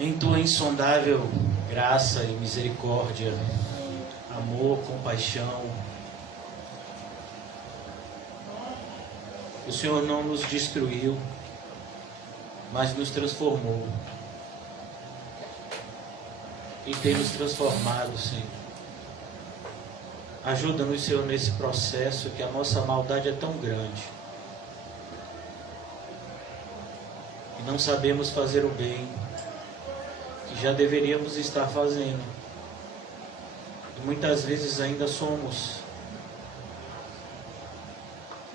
Em tua insondável graça e misericórdia, amor, compaixão, o Senhor não nos destruiu, mas nos transformou. E tem nos transformado, Senhor. Ajuda-nos, Senhor, nesse processo, que a nossa maldade é tão grande. E não sabemos fazer o bem, que já deveríamos estar fazendo. E muitas vezes ainda somos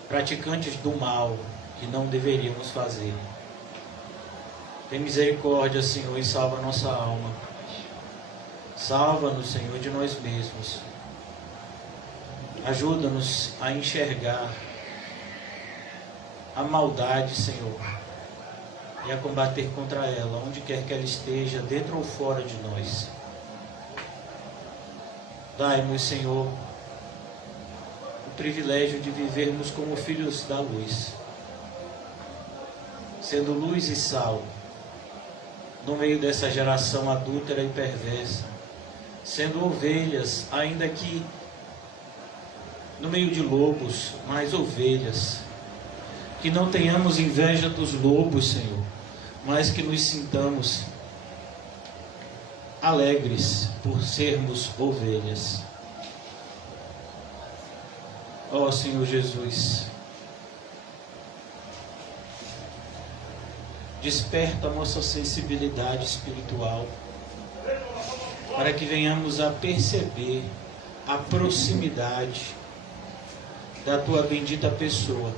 praticantes do mal, que não deveríamos fazer. Tem misericórdia, Senhor, e salva a nossa alma. Salva-nos, Senhor, de nós mesmos. Ajuda-nos a enxergar a maldade, Senhor, e a combater contra ela, onde quer que ela esteja, dentro ou fora de nós. Dai-nos, Senhor, o privilégio de vivermos como filhos da luz, sendo luz e sal, no meio dessa geração adúltera e perversa, sendo ovelhas, ainda que no meio de lobos, mas ovelhas. Que não tenhamos inveja dos lobos, Senhor, mas que nos sintamos alegres por sermos ovelhas. Ó Senhor Jesus, desperta a nossa sensibilidade espiritual, para que venhamos a perceber a proximidade da Tua bendita pessoa.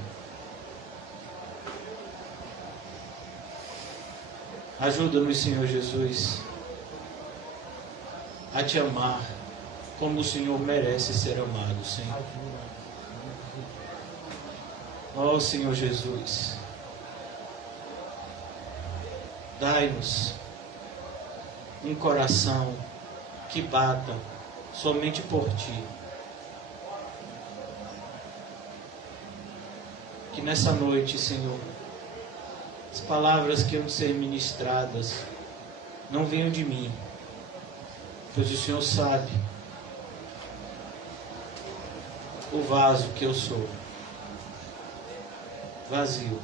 Ajuda-nos, Senhor Jesus, a Te amar como o Senhor merece ser amado, Senhor. Ó Senhor Jesus, dai-nos um coração que bata somente por Ti. Que nessa noite, Senhor, as palavras que vão ser ministradas não venham de mim, pois o Senhor sabe o vaso que eu sou, vazio.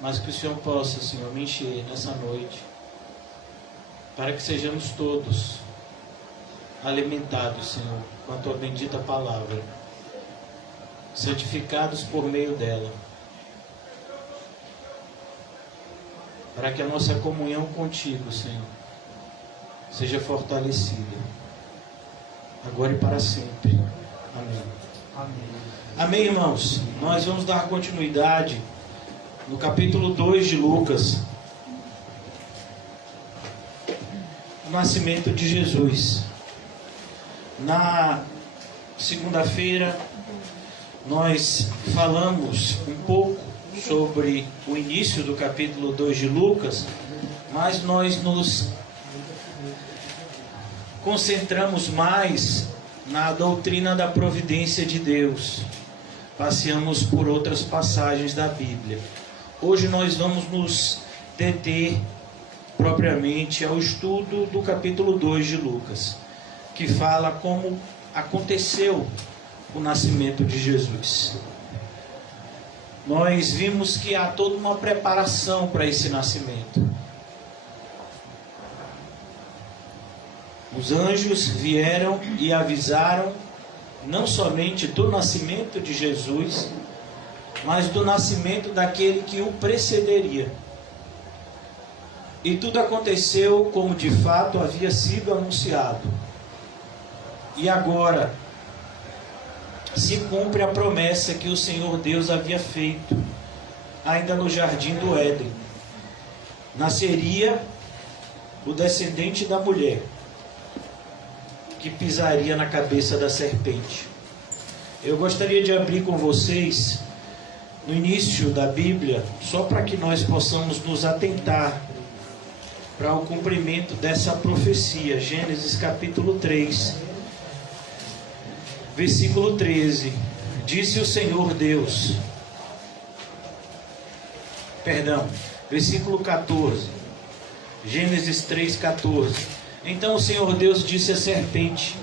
Mas que o Senhor possa, Senhor, me encher nessa noite, para que sejamos todos alimentados, Senhor, com a Tua bendita palavra, santificados por meio dela, para que a nossa comunhão contigo, Senhor, seja fortalecida, agora e para sempre. Amém. Amém. Amém, irmãos. Nós vamos dar continuidade no capítulo 2 de Lucas, o nascimento de Jesus. Na segunda-feira, nós falamos um pouco sobre o início do capítulo 2 de Lucas, mas nós nos concentramos mais na doutrina da providência de Deus. Passeamos por outras passagens da Bíblia. Hoje nós vamos nos deter propriamente ao estudo do capítulo 2 de Lucas, que fala como aconteceu o nascimento de Jesus. Nós vimos que há toda uma preparação para esse nascimento. Os anjos vieram e avisaram não somente do nascimento de Jesus, mas do nascimento daquele que o precederia. E tudo aconteceu como de fato havia sido anunciado. E agora se cumpre a promessa que o Senhor Deus havia feito, ainda no jardim do Éden. Nasceria o descendente da mulher, que pisaria na cabeça da serpente. Eu gostaria de abrir com vocês no início da Bíblia, só para que nós possamos nos atentar para o cumprimento dessa profecia. Gênesis capítulo 3, versículo 13. Disse o Senhor Deus, versículo 14. Gênesis 3,14. Então o Senhor Deus disse à serpente: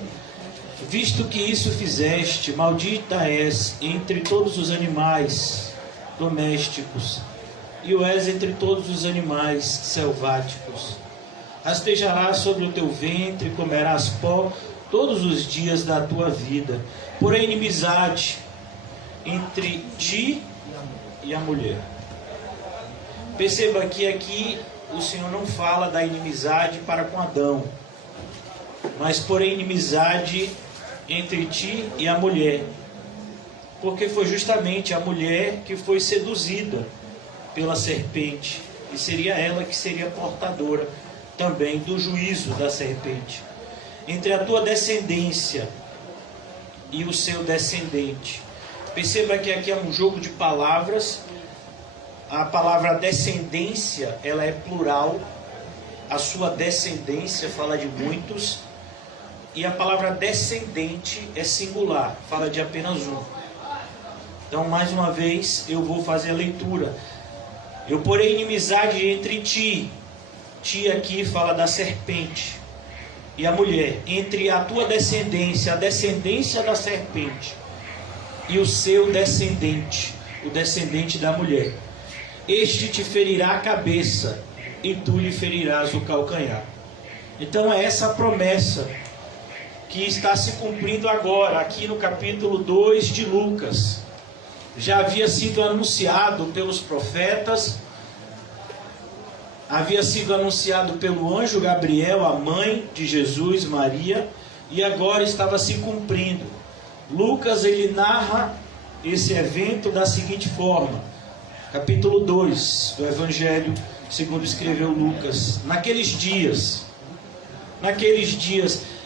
visto que isso fizeste, maldita és entre todos os animais domésticos, e o és entre todos os animais selváticos. Rastejarás sobre o teu ventre, comerás pó todos os dias da tua vida. Porém, inimizade entre ti e a mulher. Perceba que aqui o Senhor não fala da inimizade para com Adão, mas porém inimizade entre ti e a mulher, porque foi justamente a mulher que foi seduzida pela serpente, e seria ela que seria portadora também do juízo da serpente. Entre a tua descendência e o seu descendente. Perceba que aqui é um jogo de palavras. A palavra descendência, ela é plural. A sua descendência fala de muitos. E a palavra descendente é singular, fala de apenas um. Então, mais uma vez, eu vou fazer a leitura. Eu porei inimizade entre ti. Ti aqui fala da serpente. E a mulher, entre a tua descendência, a descendência da serpente, e o seu descendente, o descendente da mulher. Este te ferirá a cabeça, e tu lhe ferirás o calcanhar. Então é essa promessa que está se cumprindo agora, aqui no capítulo 2 de Lucas. Já havia sido anunciado pelos profetas, havia sido anunciado pelo anjo Gabriel, a mãe de Jesus, Maria, e agora estava se cumprindo. Lucas, ele narra esse evento da seguinte forma, capítulo 2 do Evangelho segundo escreveu Lucas. Naqueles dias,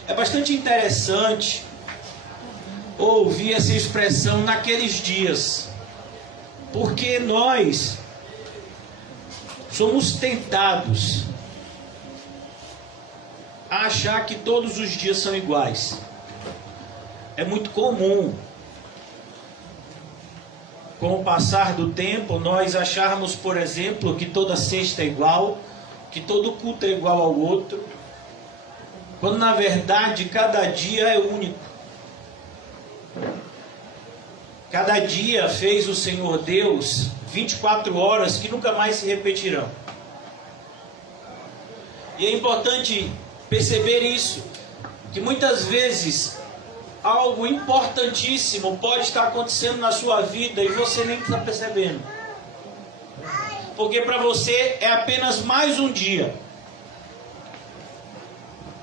é bastante interessante ouvir essa expressão, naqueles dias, porque nós somos tentados a achar que todos os dias são iguais. É muito comum, com o passar do tempo, nós acharmos, por exemplo, que toda sexta é igual, que todo culto é igual ao outro, quando na verdade cada dia é único. Cada dia fez o Senhor Deus 24 horas que nunca mais se repetirão. E é importante perceber isso, que muitas vezes algo importantíssimo pode estar acontecendo na sua vida e você nem está percebendo. Porque para você é apenas mais um dia.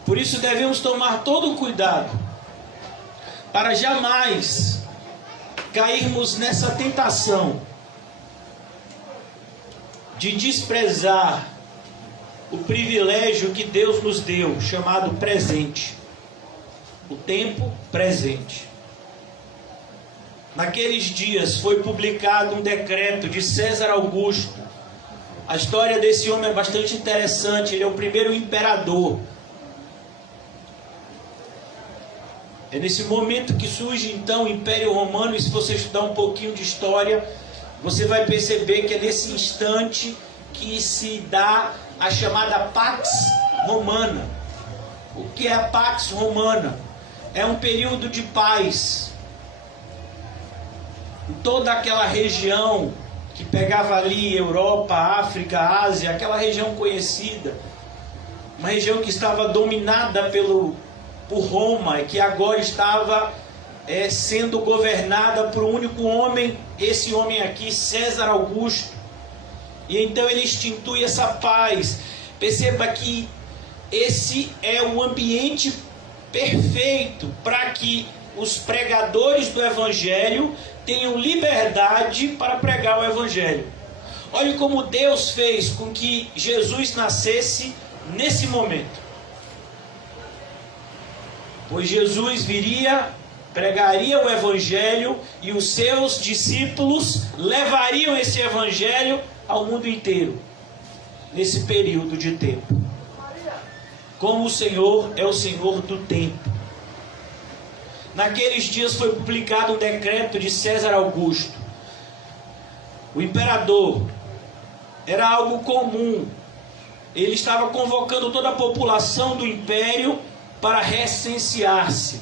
Por isso devemos tomar todo o cuidado para jamais cairmos nessa tentação de desprezar o privilégio que Deus nos deu, chamado presente. O tempo presente. Naqueles dias foi publicado um decreto de César Augusto. A história desse homem é bastante interessante. Ele é o primeiro imperador. É nesse momento que surge então o Império Romano. E se você estudar um pouquinho de história, você vai perceber que é nesse instante que se dá a chamada Pax Romana. O que é a Pax Romana? É um período de paz. Em toda aquela região que pegava ali Europa, África, Ásia, aquela região conhecida, uma região que estava dominada por Roma, e que agora estava sendo governada por um único homem, esse homem aqui, César Augusto. E então ele institui essa paz. Perceba que esse é o ambiente perfeito para que os pregadores do Evangelho tenham liberdade para pregar o Evangelho. Olhe como Deus fez com que Jesus nascesse nesse momento. Pois Jesus viria, pregaria o Evangelho e os seus discípulos levariam esse Evangelho ao mundo inteiro, nesse período de tempo. Como o Senhor é o Senhor do tempo. Naqueles dias foi publicado um decreto de César Augusto. O imperador. Era algo comum ele estava convocando toda a população do império para recensear-se.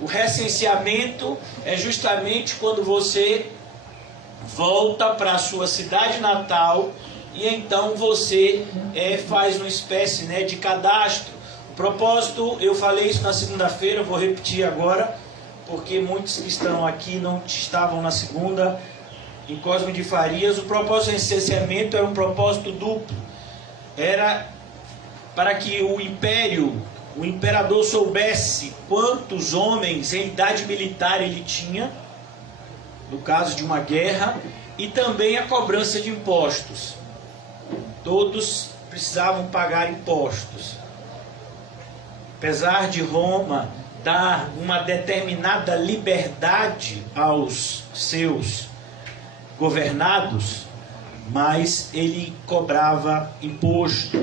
O recenseamento é justamente quando você volta para a sua cidade natal e então você faz uma espécie, né, de cadastro. O propósito, eu falei isso na segunda-feira, vou repetir agora, porque muitos que estão aqui não estavam na segunda, em Cosme de Farias. O propósito do recenseamento era um propósito duplo. Era para que o imperador soubesse quantos homens em idade militar ele tinha, no caso de uma guerra, e também a cobrança de impostos. Todos precisavam pagar impostos. Apesar de Roma dar uma determinada liberdade aos seus governados, mas ele cobrava imposto,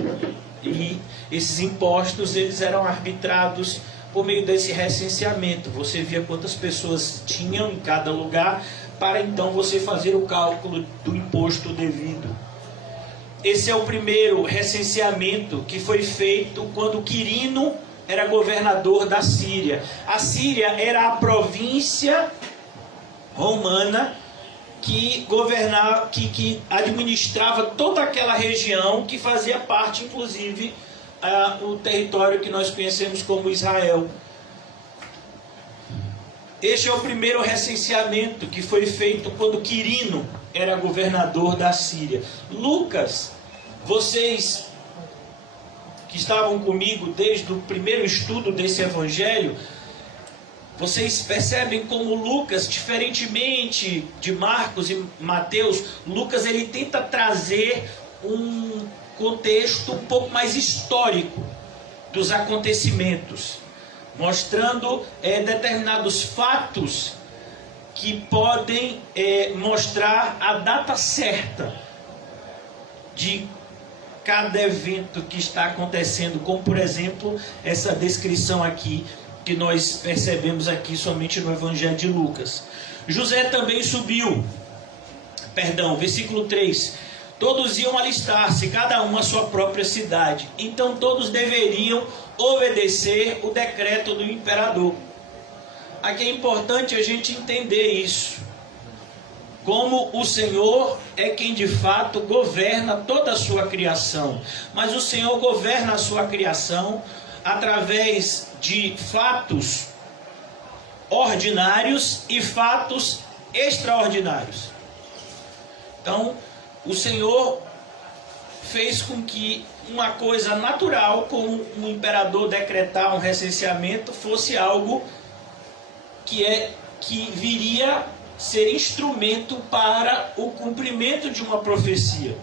e esses impostos eles eram arbitrados por meio desse recenseamento. Você via quantas pessoas tinham em cada lugar, para então você fazer o cálculo do imposto devido. Esse é o primeiro recenseamento que foi feito quando Quirino era governador da Síria. A Síria era a província romana que governava, que administrava toda aquela região, que fazia parte, inclusive, o território que nós conhecemos como Israel. Este é o primeiro recenseamento que foi feito quando Quirino era governador da Síria. Lucas, vocês que estavam comigo desde o primeiro estudo desse evangelho, vocês percebem como Lucas, diferentemente de Marcos e Mateus, Lucas ele tenta trazer um contexto um pouco mais histórico dos acontecimentos, mostrando determinados fatos que podem mostrar a data certa de cada evento que está acontecendo, como por exemplo essa descrição aqui que nós percebemos aqui somente no Evangelho de Lucas. José também subiu, versículo 3, todos iam alistar-se, cada um à sua própria cidade, então todos deveriam obedecer o decreto do imperador. Aqui é importante a gente entender isso, como o Senhor é quem de fato governa toda a sua criação, mas o Senhor governa a sua criação através de fatos ordinários e fatos extraordinários. Então, o Senhor fez com que uma coisa natural, como um imperador decretar um recenseamento, fosse algo que viria ser instrumento para o cumprimento de uma profecia.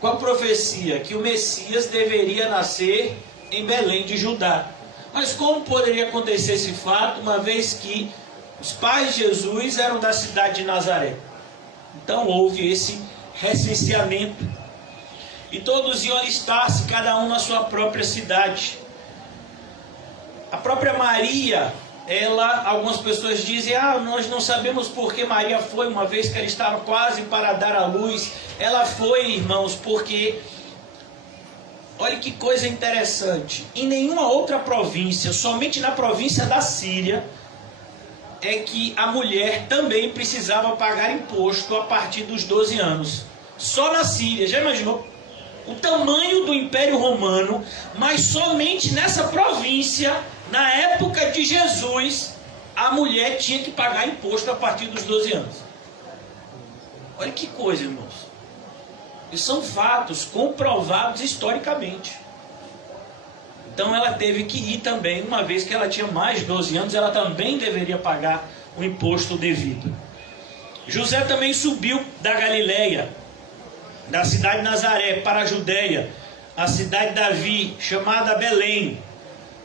Qual a profecia? Que o Messias deveria nascer em Belém de Judá. Mas como poderia acontecer esse fato, uma vez que os pais de Jesus eram da cidade de Nazaré? Então houve esse recenseamento. E todos iam alistar-se, cada um na sua própria cidade. A própria Maria, algumas pessoas dizem, nós não sabemos por que Maria foi, uma vez que ela estava quase para dar à luz. Ela foi, irmãos, porque, olha que coisa interessante, em nenhuma outra província, somente na província da Síria, é que a mulher também precisava pagar imposto a partir dos 12 anos. Só na Síria, já imaginou? O tamanho do Império Romano, mas somente nessa província, na época de Jesus, a mulher tinha que pagar imposto a partir dos 12 anos. Olha que coisa, irmãos. E são fatos comprovados historicamente. Então ela teve que ir também, uma vez que ela tinha mais de 12 anos, ela também deveria pagar o imposto devido. José também subiu da Galileia, da cidade de Nazaré, para a Judeia, a cidade de Davi, chamada Belém,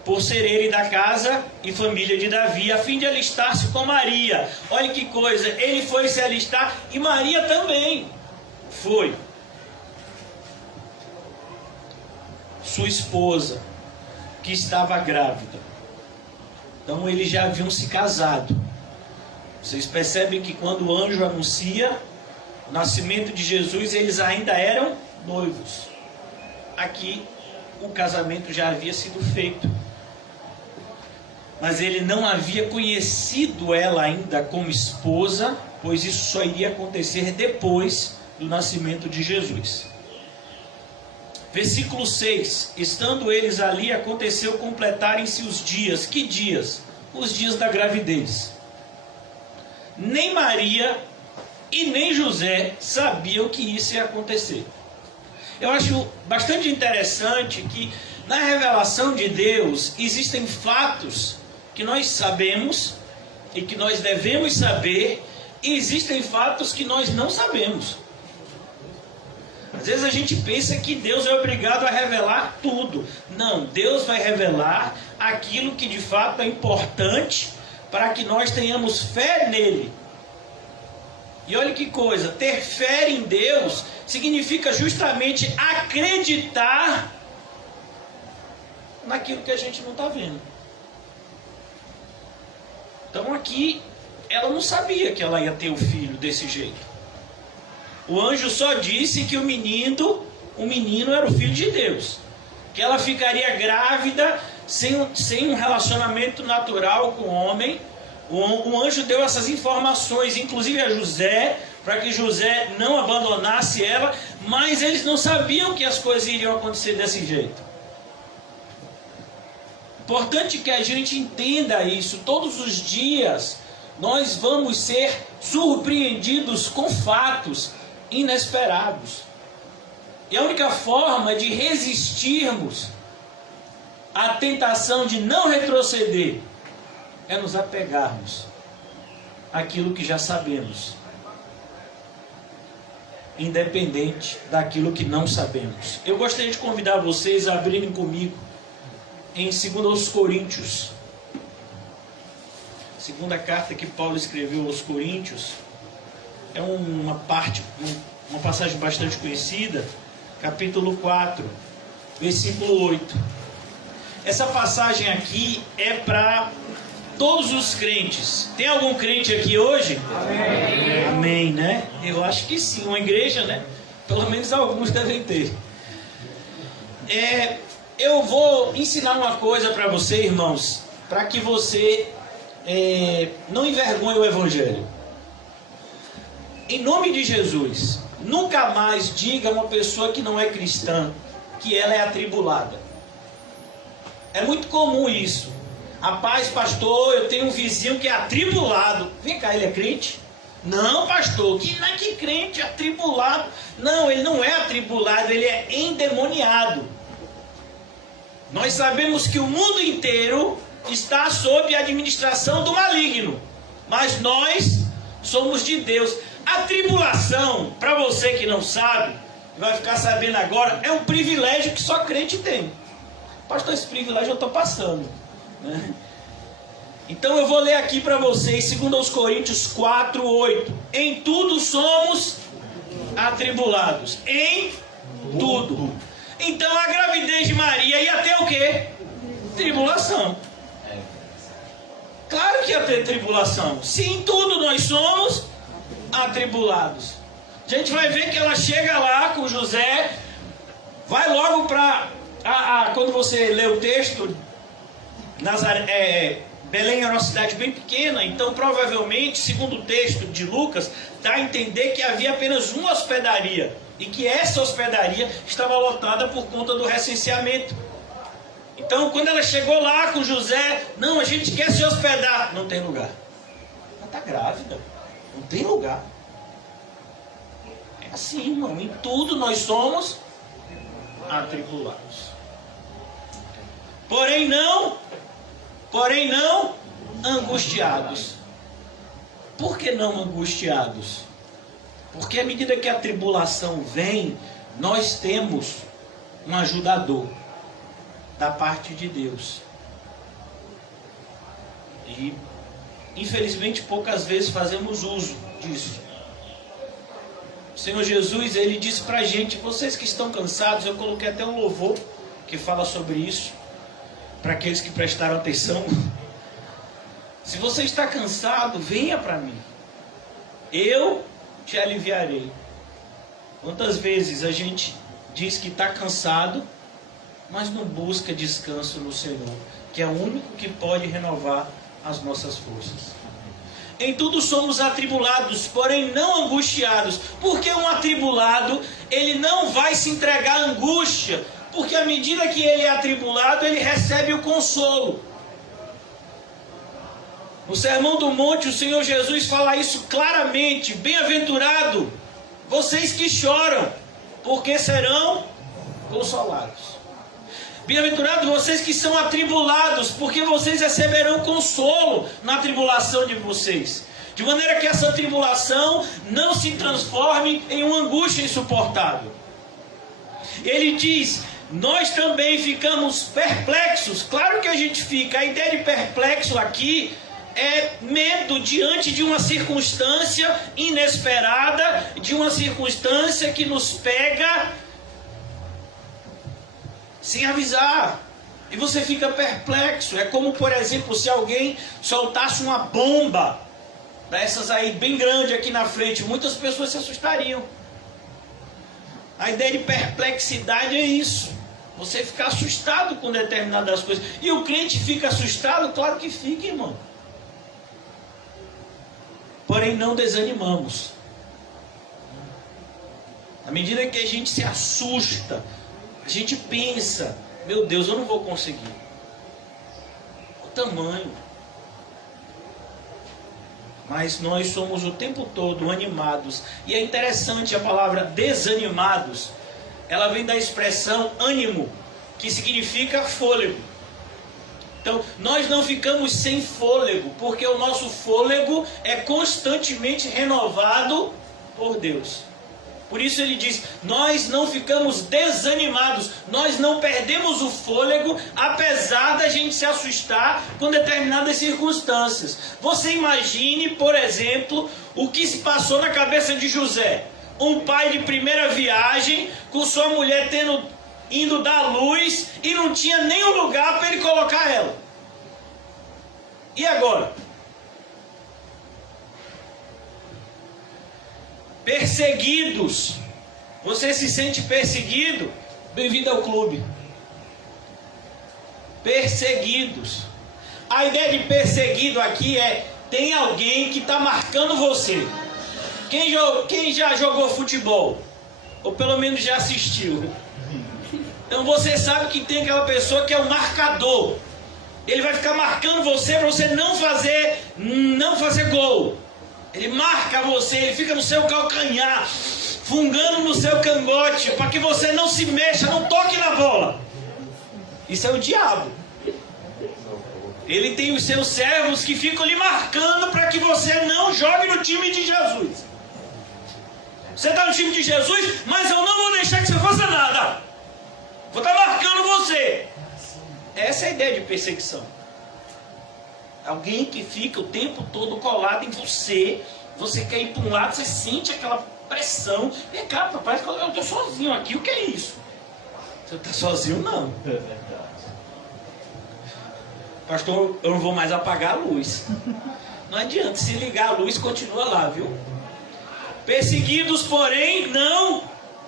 por ser ele da casa e família de Davi, a fim de alistar-se com Maria. Olha que coisa, ele foi se alistar e Maria também foi. Sua esposa, que estava grávida. Então eles já haviam se casado. Vocês percebem que quando o anjo anuncia o nascimento de Jesus, eles ainda eram noivos. aqui o casamento já havia sido feito. Mas ele não havia conhecido ela ainda como esposa, pois isso só iria acontecer depois do nascimento de Jesus. Versículo 6. Estando eles ali, aconteceu completarem-se os dias. Que dias? Os dias da gravidez. Nem Maria e nem José sabiam que isso ia acontecer. Eu acho bastante interessante que na revelação de Deus existem fatos que nós sabemos e que nós devemos saber, e existem fatos que nós não sabemos. Às vezes a gente pensa que Deus é obrigado a revelar tudo. Não, Deus vai revelar aquilo que de fato é importante para que nós tenhamos fé nele. E olha que coisa, ter fé em Deus significa justamente acreditar naquilo que a gente não está vendo. Então aqui, ela não sabia que ela ia ter o filho desse jeito. O anjo só disse que o menino era o filho de Deus. Que ela ficaria grávida sem um relacionamento natural com o homem. O anjo deu essas informações, inclusive a José, para que José não abandonasse ela, mas eles não sabiam que as coisas iriam acontecer desse jeito. Importante que a gente entenda isso. Todos os dias nós vamos ser surpreendidos com fatos inesperados. E a única forma de resistirmos à tentação de não retroceder é nos apegarmos àquilo que já sabemos, independente daquilo que não sabemos. Eu gostaria de convidar vocês a abrirem comigo em 2 Coríntios, segunda carta que Paulo escreveu aos Coríntios. É uma passagem bastante conhecida, capítulo 4, versículo 8. Essa passagem aqui é para todos os crentes. Tem algum crente aqui hoje? Amém. Amém, né? Eu acho que sim, uma igreja, né? Pelo menos alguns devem ter. Eu vou ensinar uma coisa para você, irmãos, para que você não envergonhe o Evangelho. Em nome de Jesus, nunca mais diga a uma pessoa que não é cristã que ela é atribulada. É muito comum isso. Rapaz, pastor, eu tenho um vizinho que é atribulado. Vem cá, ele é crente? Não, pastor, que crente atribulado? Não, ele não é atribulado, ele é endemoniado. Nós sabemos que o mundo inteiro está sob a administração do maligno, mas nós somos de Deus. A tribulação, para você que não sabe, vai ficar sabendo agora, é um privilégio que só crente tem. Pastor, esse privilégio eu estou passando, né? Então eu vou ler aqui para vocês, 2 Coríntios 4, 8. Em tudo somos atribulados. Em tudo. Então a gravidez de Maria ia ter o quê? Tribulação. Claro que ia ter tribulação. Se em tudo nós somos atribulados. A gente vai ver que ela chega lá com José, vai logo para... quando você lê o texto, Belém era uma cidade bem pequena, então provavelmente, segundo o texto de Lucas, dá a entender que havia apenas uma hospedaria, e que essa hospedaria estava lotada por conta do recenseamento. Então quando ela chegou lá com José, não, a gente quer se hospedar, não tem lugar. Ela está grávida, não tem lugar. É assim, irmão, em tudo nós somos atribulados. Porém não angustiados. Por que não angustiados? Porque à medida que a tribulação vem, nós temos um ajudador da parte de Deus. E infelizmente poucas vezes fazemos uso disso. O Senhor Jesus, ele disse para a gente, vocês que estão cansados, eu coloquei até um louvor que fala sobre isso, para aqueles que prestaram atenção. Se você está cansado, venha para mim, eu te aliviarei. Quantas vezes a gente diz que está cansado, mas não busca descanso no Senhor, que é o único que pode renovar as nossas forças. Em tudo somos atribulados, porém não angustiados. Porque um atribulado, ele não vai se entregar à angústia, porque à medida que ele é atribulado, ele recebe o consolo. No Sermão do Monte, o Senhor Jesus fala isso claramente: bem-aventurado vocês que choram, porque serão consolados. Bem-aventurados vocês que são atribulados, porque vocês receberão consolo na tribulação de vocês. De maneira que essa tribulação não se transforme em uma angústia insuportável. Ele diz: nós também ficamos perplexos. Claro que a gente fica. A ideia de perplexo aqui é medo diante de uma circunstância inesperada, de uma circunstância que nos pega sem avisar, e você fica perplexo. É como, por exemplo, se alguém soltasse uma bomba dessas aí bem grande aqui na frente, muitas pessoas se assustariam. A ideia de perplexidade é isso, você ficar assustado com determinadas coisas. E o crente fica assustado? Claro que fica, irmão. Porém não desanimamos. À medida que a gente se assusta, a gente pensa: meu Deus, eu não vou conseguir. O tamanho. Mas nós somos o tempo todo animados. E é interessante a palavra desanimados. Ela vem da expressão ânimo, que significa fôlego. Então, nós não ficamos sem fôlego, porque o nosso fôlego é constantemente renovado por Deus. Por isso ele diz: nós não ficamos desanimados, nós não perdemos o fôlego, apesar da gente se assustar com determinadas circunstâncias. Você imagine, por exemplo, o que se passou na cabeça de José. Um pai de primeira viagem, com sua mulher indo dar luz, e não tinha nenhum lugar para ele colocar ela. E agora? Perseguidos. Você se sente perseguido? Bem-vindo ao clube. Perseguidos. A ideia de perseguido aqui é: tem alguém que está marcando você. Quem já jogou futebol? Ou pelo menos já assistiu? Então você sabe que tem aquela pessoa que é o marcador. Ele vai ficar marcando você para você não fazer gol. Ele marca você, ele fica no seu calcanhar, fungando no seu cangote, para que você não se mexa, não toque na bola. Isso é o diabo. Ele tem os seus servos que ficam lhe marcando para que você não jogue no time de Jesus. Você está no time de Jesus, mas eu não vou deixar que você faça nada. Vou estar marcando você. Essa é a ideia de perseguição. Alguém que fica o tempo todo colado em você. Você quer ir para um lado, você sente aquela pressão. Vem cá, parece que eu estou sozinho aqui. O que é isso? Você está sozinho? Não. Pastor, eu não vou mais apagar a luz. Não adianta, se ligar a luz, continua lá, viu? Perseguidos, porém, não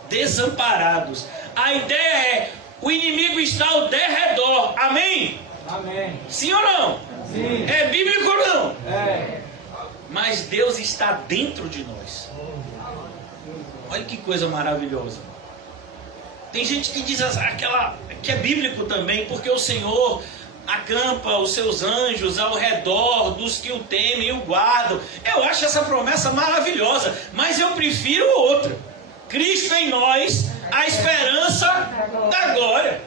desamparados. A ideia é: o inimigo está ao derredor. Amém? Amém. Sim ou não? Sim. É bíblico ou não? É. Mas Deus está dentro de nós. Olha que coisa maravilhosa. Tem gente que diz que é bíblico também, porque o Senhor acampa os seus anjos ao redor dos que o temem e o guardam. Eu acho essa promessa maravilhosa, mas eu prefiro outra. Cristo em nós, a esperança da glória.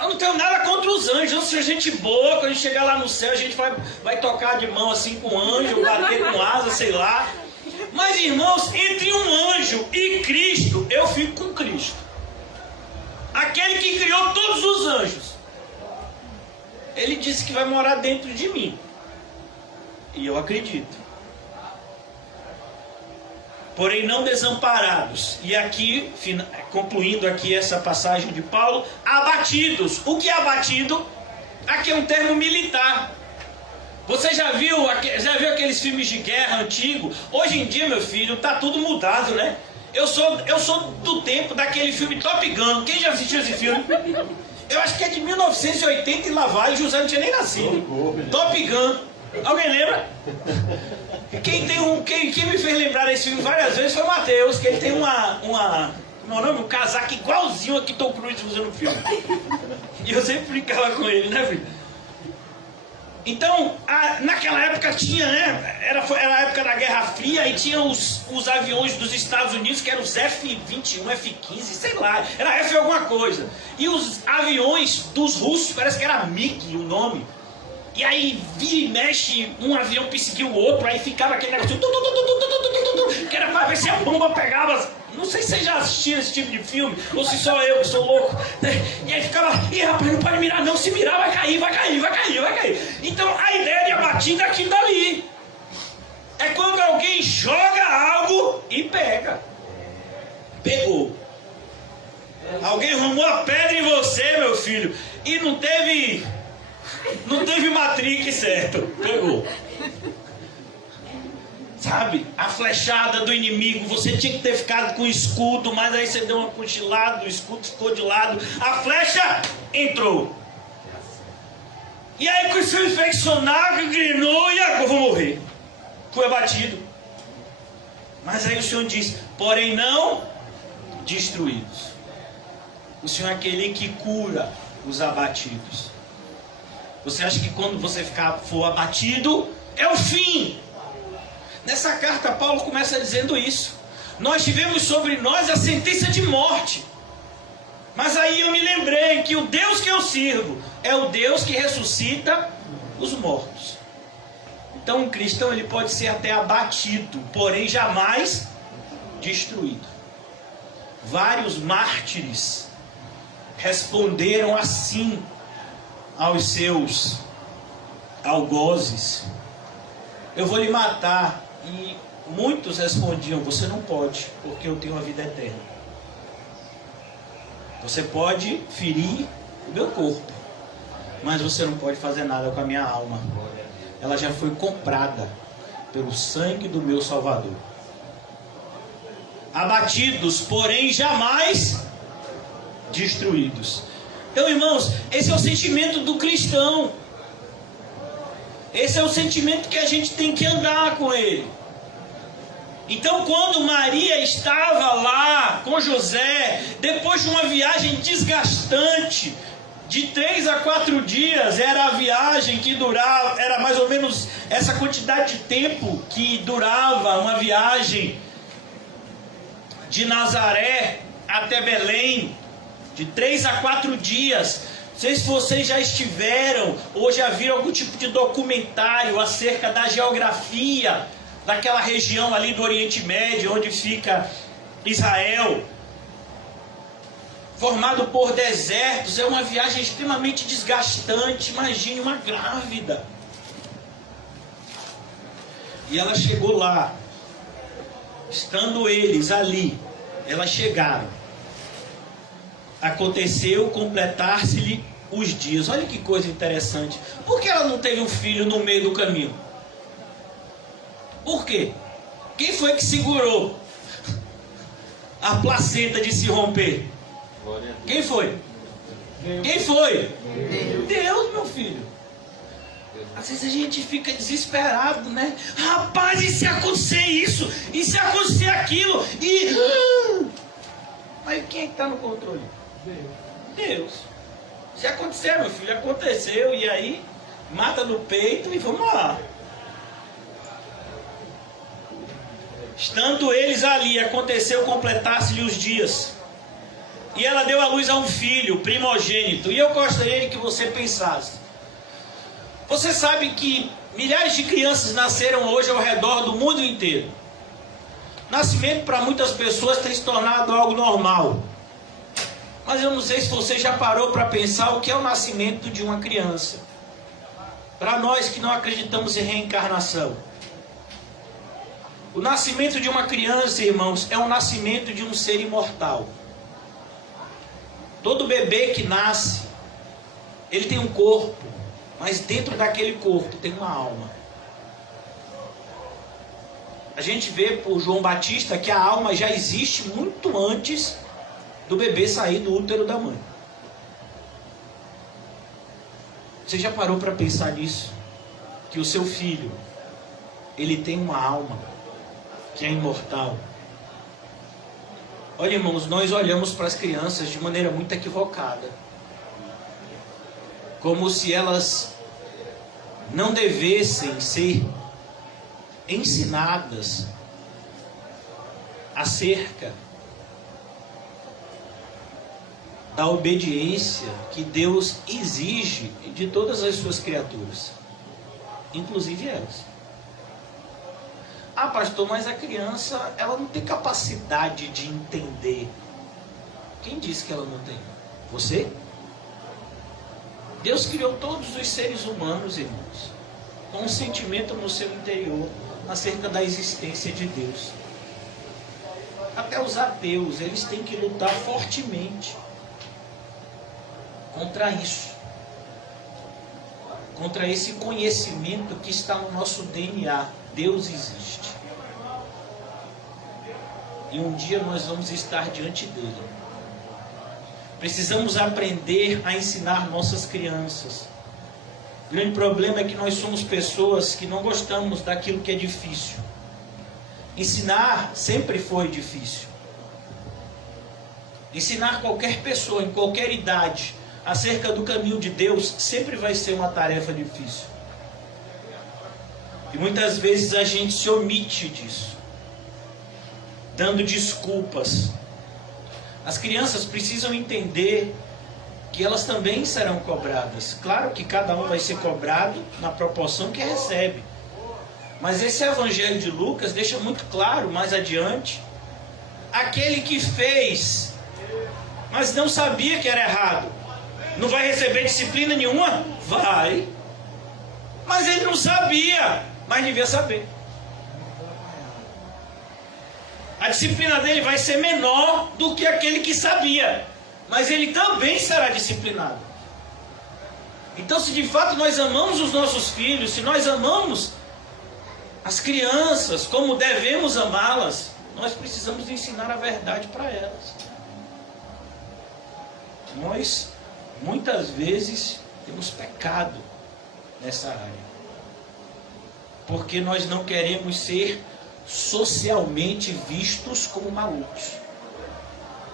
Eu não tenho nada contra os anjos. Não seja gente boa. Quando a gente chegar lá no céu, a gente vai tocar de mão assim com o anjo, bater com asa, sei lá. Mas, irmãos, entre um anjo e Cristo, eu fico com Cristo. Aquele que criou todos os anjos. Ele disse que vai morar dentro de mim. E eu acredito. Porém não desamparados. E aqui, concluindo aqui essa passagem de Paulo, abatidos. O que é abatido? Aqui é um termo militar. Você já viu aqueles filmes de guerra antigos? Hoje em dia, meu filho, está tudo mudado, né? Eu sou do tempo daquele filme Top Gun. Quem já assistiu esse filme? Eu acho que é de 1980 e lá vai. O José não tinha nem nascido. Top Gun. Alguém lembra? Quem me fez lembrar desse filme várias vezes foi o Matheus, que ele tem um casaco igualzinho a que Tom Cruise usa no filme. E eu sempre brincava com ele, né, filho? Então, naquela época tinha, né? Era a época da Guerra Fria e tinha os aviões dos Estados Unidos, que eram os F-21, F-15, sei lá, era F alguma coisa. E os aviões dos russos, parece que era MiG o nome. E aí, vira e mexe, um avião perseguiu o outro, aí ficava aquele negócio, que era pra ver se a bomba pegava. Não sei se vocês já assistiram esse tipo de filme, ou se só eu que sou louco. E aí ficava, ih rapaz, não pode mirar não, se mirar vai cair, vai cair, vai cair, vai cair. Então a ideia de abatida é aquilo dali. É quando alguém joga algo e pega. Pegou. Alguém arrumou a pedra em você, meu filho, e não teve matriz certo. Pegou. Sabe, a flechada do inimigo, você tinha que ter ficado com o escudo, mas aí você deu uma cochilada, o escudo ficou de lado, a flecha entrou. E aí com o seu infeccionado, grinou e agora eu vou morrer. Foi abatido. Mas aí o Senhor diz, porém não destruídos. O Senhor é aquele que cura os abatidos. Você acha que quando você for abatido, é o fim? Nessa carta, Paulo começa dizendo isso. Nós tivemos sobre nós a sentença de morte. Mas aí eu me lembrei que o Deus que eu sirvo é o Deus que ressuscita os mortos. Então um cristão ele pode ser até abatido, porém jamais destruído. Vários mártires responderam assim aos seus algozes: eu vou lhe matar. E muitos respondiam: você não pode, porque eu tenho a vida eterna. Você pode ferir o meu corpo, mas você não pode fazer nada com a minha alma. Ela já foi comprada pelo sangue do meu Salvador. Abatidos, porém jamais destruídos. Então, irmãos, esse é o sentimento do cristão. Esse é o sentimento que a gente tem que andar com ele. Então, quando Maria estava lá com José, depois de uma viagem desgastante, de 3 a 4 dias, era a viagem que durava, era mais ou menos essa quantidade de tempo que durava uma viagem de Nazaré até Belém, de 3 a 4 dias. Não sei se vocês já estiveram ou já viram algum tipo de documentário acerca da geografia daquela região ali do Oriente Médio, onde fica Israel, formado por desertos. É uma viagem extremamente desgastante. Imagine uma grávida. E ela chegou lá, estando eles ali, elas chegaram. Aconteceu completar-se-lhe os dias. Olha que coisa interessante. Por que ela não teve um filho no meio do caminho? Por quê? Quem foi que segurou a placenta de se romper? Quem foi? Quem foi? Deus, meu filho. Às vezes a gente fica desesperado, né? Rapaz, e se acontecer isso? E se acontecer aquilo? Mas quem é que está no controle? Deus. Se acontecer, meu filho, aconteceu. E aí, mata no peito e vamos lá. Estando eles ali, aconteceu completar-se-lhe os dias. E ela deu à luz a um filho, primogênito. E eu gostaria de que você pensasse. Você sabe que milhares de crianças nasceram hoje ao redor do mundo inteiro. Nascimento para muitas pessoas tem se tornado algo normal. Mas eu não sei se você já parou para pensar o que é o nascimento de uma criança. Para nós que não acreditamos em reencarnação. O nascimento de uma criança, irmãos, é o nascimento de um ser imortal. Todo bebê que nasce, ele tem um corpo, mas dentro daquele corpo tem uma alma. A gente vê por João Batista que a alma já existe muito antes do bebê sair do útero da mãe. Você já parou para pensar nisso? Que o seu filho, ele tem uma alma que é imortal. Olha, irmãos, nós olhamos para as crianças de maneira muito equivocada. Como se elas não devessem ser ensinadas acerca da obediência que Deus exige de todas as suas criaturas, inclusive elas. Ah, pastor, mas a criança, ela não tem capacidade de entender. Quem disse que ela não tem? Você? Deus criou todos os seres humanos, irmãos, com um sentimento no seu interior acerca da existência de Deus. Até os ateus, eles têm que lutar fortemente contra isso, contra esse conhecimento que está no nosso DNA. Deus existe. E um dia nós vamos estar diante dele. Precisamos aprender a ensinar nossas crianças. O grande problema é que nós somos pessoas que não gostamos daquilo que é difícil. Ensinar sempre foi difícil. Ensinar qualquer pessoa, em qualquer idade, acerca do caminho de Deus, sempre vai ser uma tarefa difícil. E muitas vezes a gente se omite disso, dando desculpas. As crianças precisam entender que elas também serão cobradas. Claro que cada um vai ser cobrado na proporção que recebe. Mas esse evangelho de Lucas deixa muito claro mais adiante: aquele que fez, mas não sabia que era errado, não vai receber disciplina nenhuma? Vai. Mas ele não sabia, mas devia saber. A disciplina dele vai ser menor do que aquele que sabia, mas ele também será disciplinado. Então, se de fato nós amamos os nossos filhos, se nós amamos as crianças como devemos amá-las, nós precisamos ensinar a verdade para elas. Nós, muitas vezes, temos pecado nessa área, porque nós não queremos ser socialmente vistos como malucos.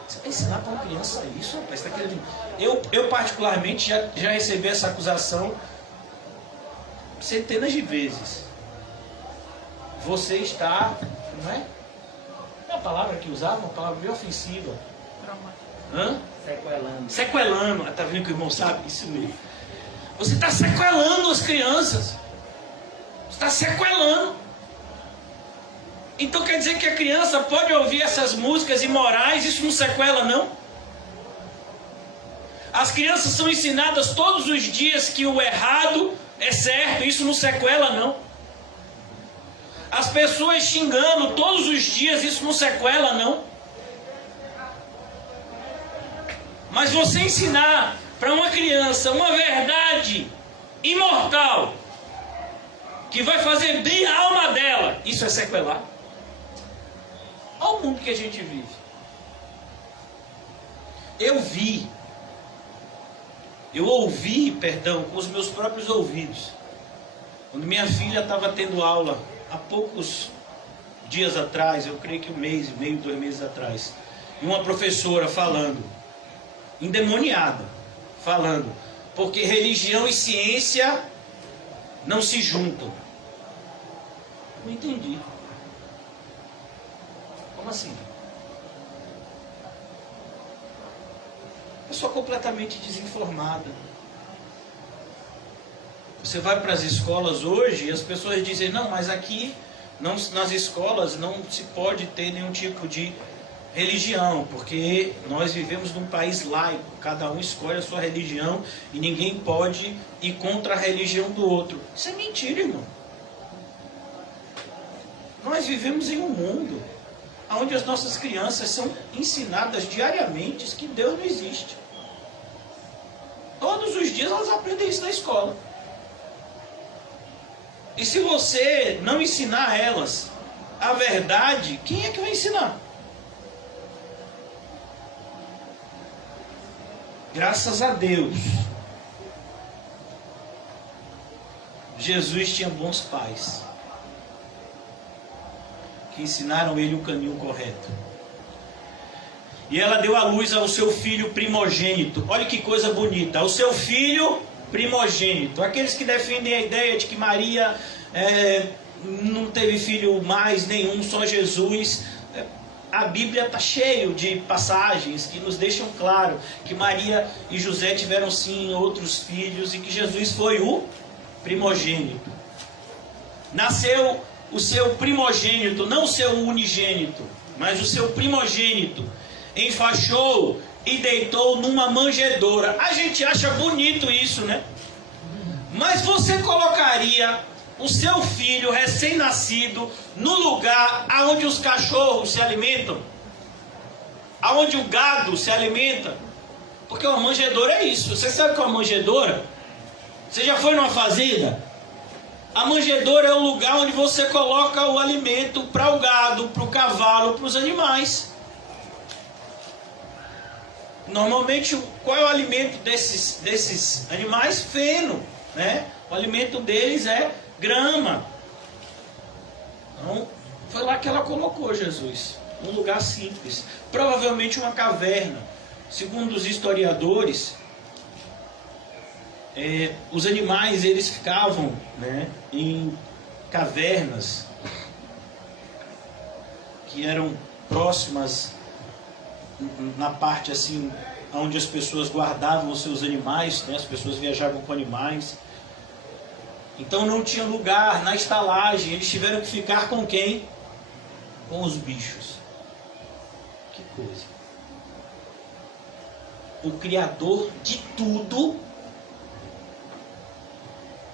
Você vai ensinar para uma criança isso, rapaz? Você tá querendo... eu particularmente já recebi essa acusação centenas de vezes. Você está, não é? É a palavra que usava, uma palavra bem ofensiva. Sequelando. Sequelando. Está vendo que o irmão sabe? Isso mesmo. Você está sequelando as crianças. Você está sequelando. Então quer dizer que a criança pode ouvir essas músicas imorais, isso não sequela, não? As crianças são ensinadas todos os dias que o errado é certo, isso não sequela, não? As pessoas xingando todos os dias, isso não sequela, não? Mas você ensinar para uma criança uma verdade imortal, que vai fazer bem a alma dela, isso é sequelar? Olha o mundo que a gente vive. Eu ouvi, com os meus próprios ouvidos, quando minha filha estava tendo aula, há poucos dias atrás, eu creio que 1 mês e meio, 2 meses atrás, e uma professora falando, endemoniada, falando, porque religião e ciência não se juntam. Não entendi. Como assim? Pessoa completamente desinformada. Você vai para as escolas hoje e as pessoas dizem, não, mas aqui não, nas escolas não se pode ter nenhum tipo de religião, porque nós vivemos num país laico, cada um escolhe a sua religião e ninguém pode ir contra a religião do outro. Isso é mentira, irmão. Nós vivemos em um mundo onde as nossas crianças são ensinadas diariamente que Deus não existe. Todos os dias elas aprendem isso na escola. E se você não ensinar elas a verdade, quem é que vai ensinar? Graças a Deus, Jesus tinha bons pais que ensinaram ele o caminho correto. E ela deu à luz ao seu filho primogênito. Olha que coisa bonita. Ao seu filho primogênito. Aqueles que defendem a ideia de que Maria não teve filho mais nenhum, só Jesus. A Bíblia está cheio de passagens que nos deixam claro que Maria e José tiveram sim outros filhos e que Jesus foi o primogênito. Nasceu o seu primogênito, não o seu unigênito, mas o seu primogênito. Enfaixou e deitou numa manjedoura. A gente acha bonito isso, né? Mas você colocaria o seu filho recém-nascido no lugar aonde os cachorros se alimentam, aonde o gado se alimenta? Porque uma manjedoura é isso. Você sabe o que é uma manjedoura? Você já foi numa fazenda? A manjedoura é o lugar onde você coloca o alimento para o gado, para o cavalo, para os animais. Normalmente, qual é o alimento desses animais? Feno, né? O alimento deles é grama. Então, foi lá que ela colocou Jesus, um lugar simples, provavelmente uma caverna. Segundo os historiadores, os animais eles ficavam, né, em cavernas que eram próximas na parte assim onde as pessoas guardavam os seus animais, né? As pessoas viajavam com animais. Então não tinha lugar na estalagem, eles tiveram que ficar com quem? Com os bichos. Que coisa. O Criador de tudo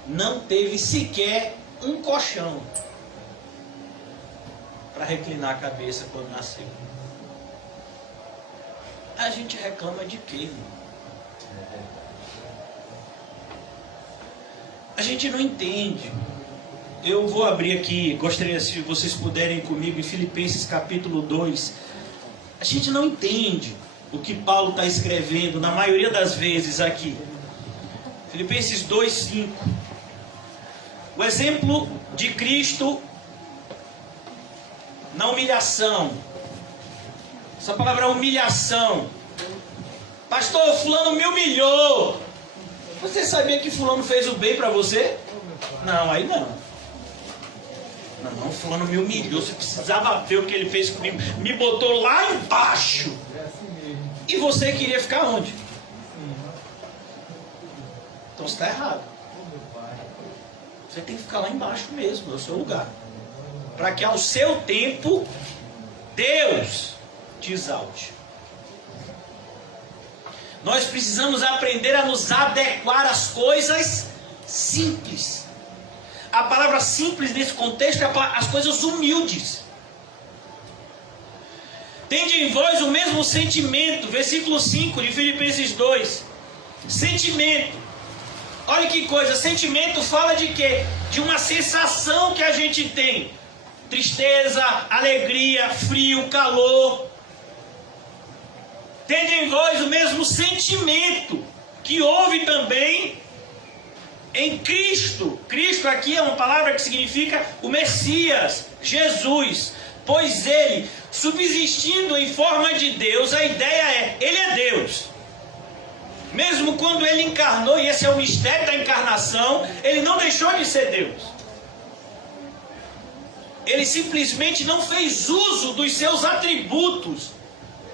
não teve sequer um colchão para reclinar a cabeça quando nasceu. A gente reclama de quê, irmão? A gente não entende. Eu vou abrir aqui, gostaria se vocês puderem ir comigo em Filipenses capítulo 2. A gente não entende o que Paulo está escrevendo na maioria das vezes aqui. Filipenses 2:5. O exemplo de Cristo na humilhação. Essa palavra humilhação. Pastor, fulano me humilhou. Você sabia que fulano fez o bem para você? Não, aí não. Não, fulano me humilhou. Você precisava ver o que ele fez comigo. Me botou lá embaixo. E você queria ficar onde? Então você está errado. Você tem que ficar lá embaixo mesmo, é o seu lugar. Para que ao seu tempo, Deus te exalte. Nós precisamos aprender a nos adequar às coisas simples. A palavra simples nesse contexto é as coisas humildes. Tende em vós o mesmo sentimento, versículo 5 de Filipenses 2. Sentimento. Olha que coisa, sentimento fala de quê? De uma sensação que a gente tem. Tristeza, alegria, frio, calor. Tende em vós o mesmo sentimento que houve também em Cristo. Cristo aqui é uma palavra que significa o Messias, Jesus. Pois ele, subsistindo em forma de Deus, a ideia é, ele é Deus. Mesmo quando ele encarnou, e esse é o mistério da encarnação, ele não deixou de ser Deus. Ele simplesmente não fez uso dos seus atributos,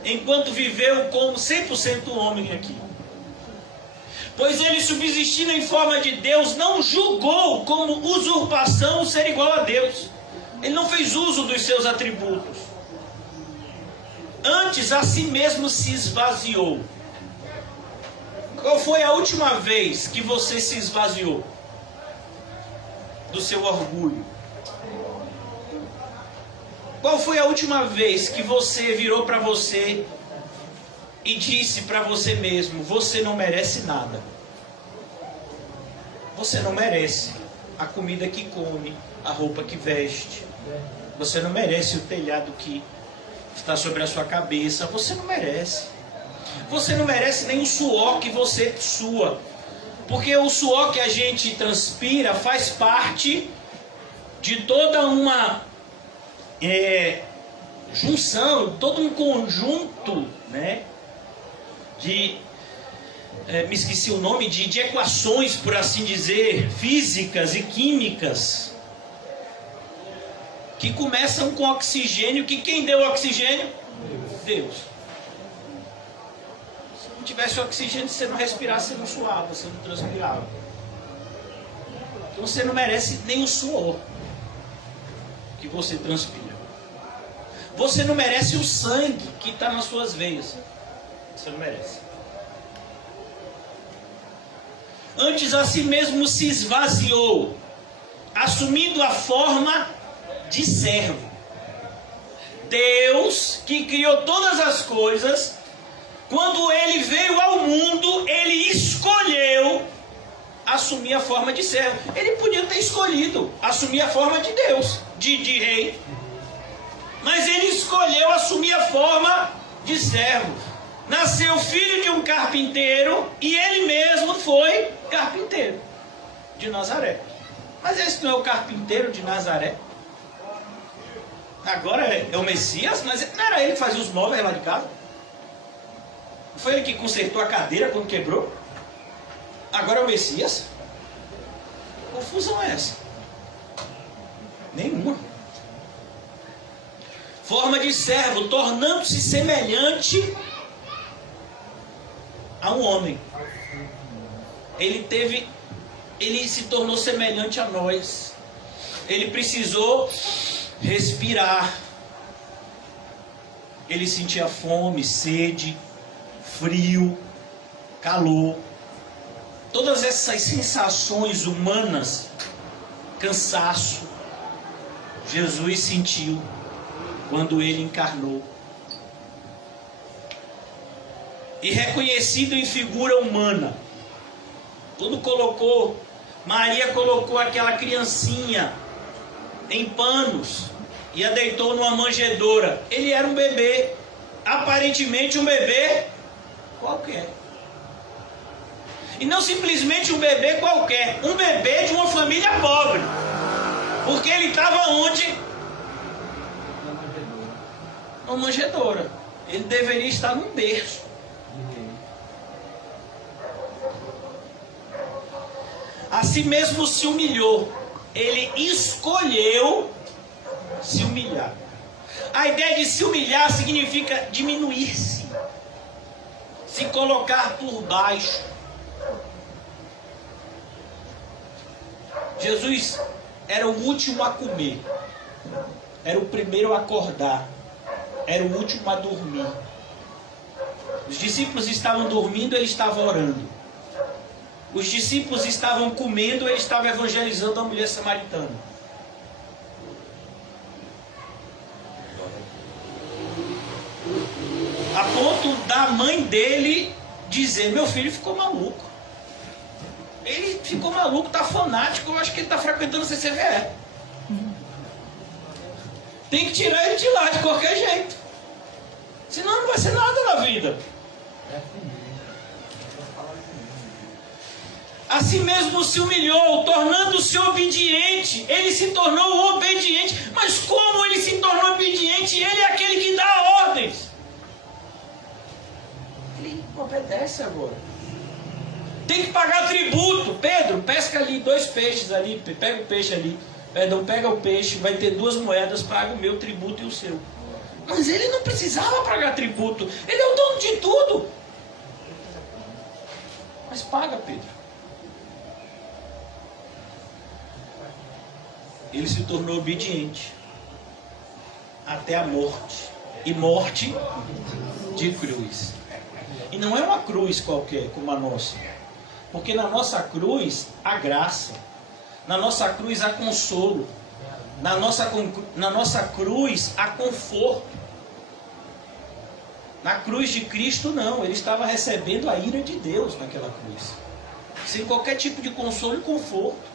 enquanto viveu como 100% homem aqui. Pois ele, subsistindo em forma de Deus, não julgou como usurpação o ser igual a Deus. Ele não fez uso dos seus atributos. Antes, a si mesmo se esvaziou. Qual foi a última vez que você se esvaziou do seu orgulho? Qual foi a última vez que você virou para você e disse para você mesmo, você não merece nada? Você não merece a comida que come, a roupa que veste. Você não merece o telhado que está sobre a sua cabeça. Você não merece. Você não merece nem o suor que você sua. Porque o suor que a gente transpira faz parte de toda uma junção, todo um conjunto, né, me esqueci o nome, de equações, por assim dizer, físicas e químicas, que começam com oxigênio, que quem deu o oxigênio? Deus. Se não tivesse oxigênio, você não respirasse, você não suava, você não transpirava. Então você não merece nem o suor que você transpira. Você não merece o sangue que está nas suas veias. Você não merece. Antes a si mesmo se esvaziou, assumindo a forma de servo. Deus, que criou todas as coisas, quando ele veio ao mundo, ele escolheu assumir a forma de servo. Ele podia ter escolhido assumir a forma de Deus, de rei. Mas ele escolheu assumir a forma de servo. Nasceu filho de um carpinteiro e ele mesmo foi carpinteiro de Nazaré. Mas esse não é o carpinteiro de Nazaré? Agora é o Messias, mas não era ele que fazia os móveis lá de casa? Não foi ele que consertou a cadeira quando quebrou? Agora é o Messias? Que confusão é essa? Nenhuma. Forma de servo, tornando-se semelhante a um homem. Ele se tornou semelhante a nós. Ele precisou respirar. Ele sentia fome, sede, frio, calor. Todas essas sensações humanas, cansaço, Jesus sentiu quando ele encarnou. E reconhecido em figura humana. Quando Maria colocou aquela criancinha em panos e a deitou numa manjedoura. Ele era um bebê, aparentemente um bebê qualquer. E não simplesmente um bebê qualquer, um bebê de uma família pobre. Porque ele estava onde? Numa manjedoura. Ele deveria estar num berço. A si mesmo se humilhou. Ele escolheu se humilhar. A ideia de se humilhar significa diminuir-se, se colocar por baixo. Jesus era o último a comer, era o primeiro a acordar, era o último a dormir. Os discípulos estavam dormindo, ele estava orando. Os discípulos estavam comendo, ele estava evangelizando a mulher samaritana. A ponto da mãe dele dizer: meu filho ficou maluco. Ele ficou maluco, está fanático, eu acho que ele está frequentando o CCVE. Tem que tirar ele de lá de qualquer jeito. Senão não vai ser nada na vida. A si mesmo se humilhou, tornando-se obediente. Ele se tornou obediente. Mas como ele se tornou obediente? Ele é aquele que dá ordens. Ele obedece agora. Tem que pagar tributo. Pedro, pesca ali 2 peixes ali. Pega o peixe ali. Perdão, pega o peixe. Vai ter 2 moedas. Paga o meu tributo e o seu. Mas ele não precisava pagar tributo. Ele é o dono de tudo. Mas paga, Pedro. Ele se tornou obediente até a morte, e morte de cruz. E não é uma cruz qualquer como a nossa, porque na nossa cruz há graça, na nossa cruz há consolo, na nossa cruz há conforto. Na cruz de Cristo não, ele estava recebendo a ira de Deus naquela cruz, sem qualquer tipo de consolo e conforto.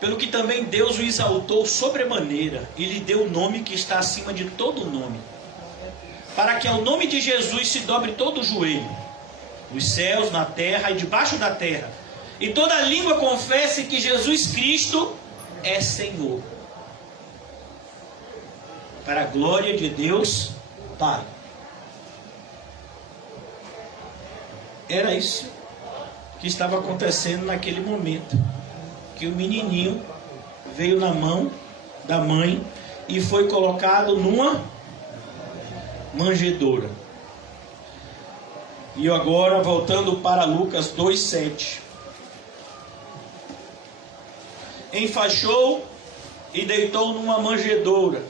pelo que também Deus o exaltou sobremaneira e lhe deu o nome que está acima de todo nome, para que ao nome de Jesus se dobre todo o joelho, nos céus, na terra e debaixo da terra, e toda língua confesse que Jesus Cristo é Senhor, para a glória de Deus Pai. Era isso que estava acontecendo naquele momento, que o menininho veio na mão da mãe e foi colocado numa manjedoura. E agora voltando para Lucas 2:7. Enfaixou e deitou numa manjedoura,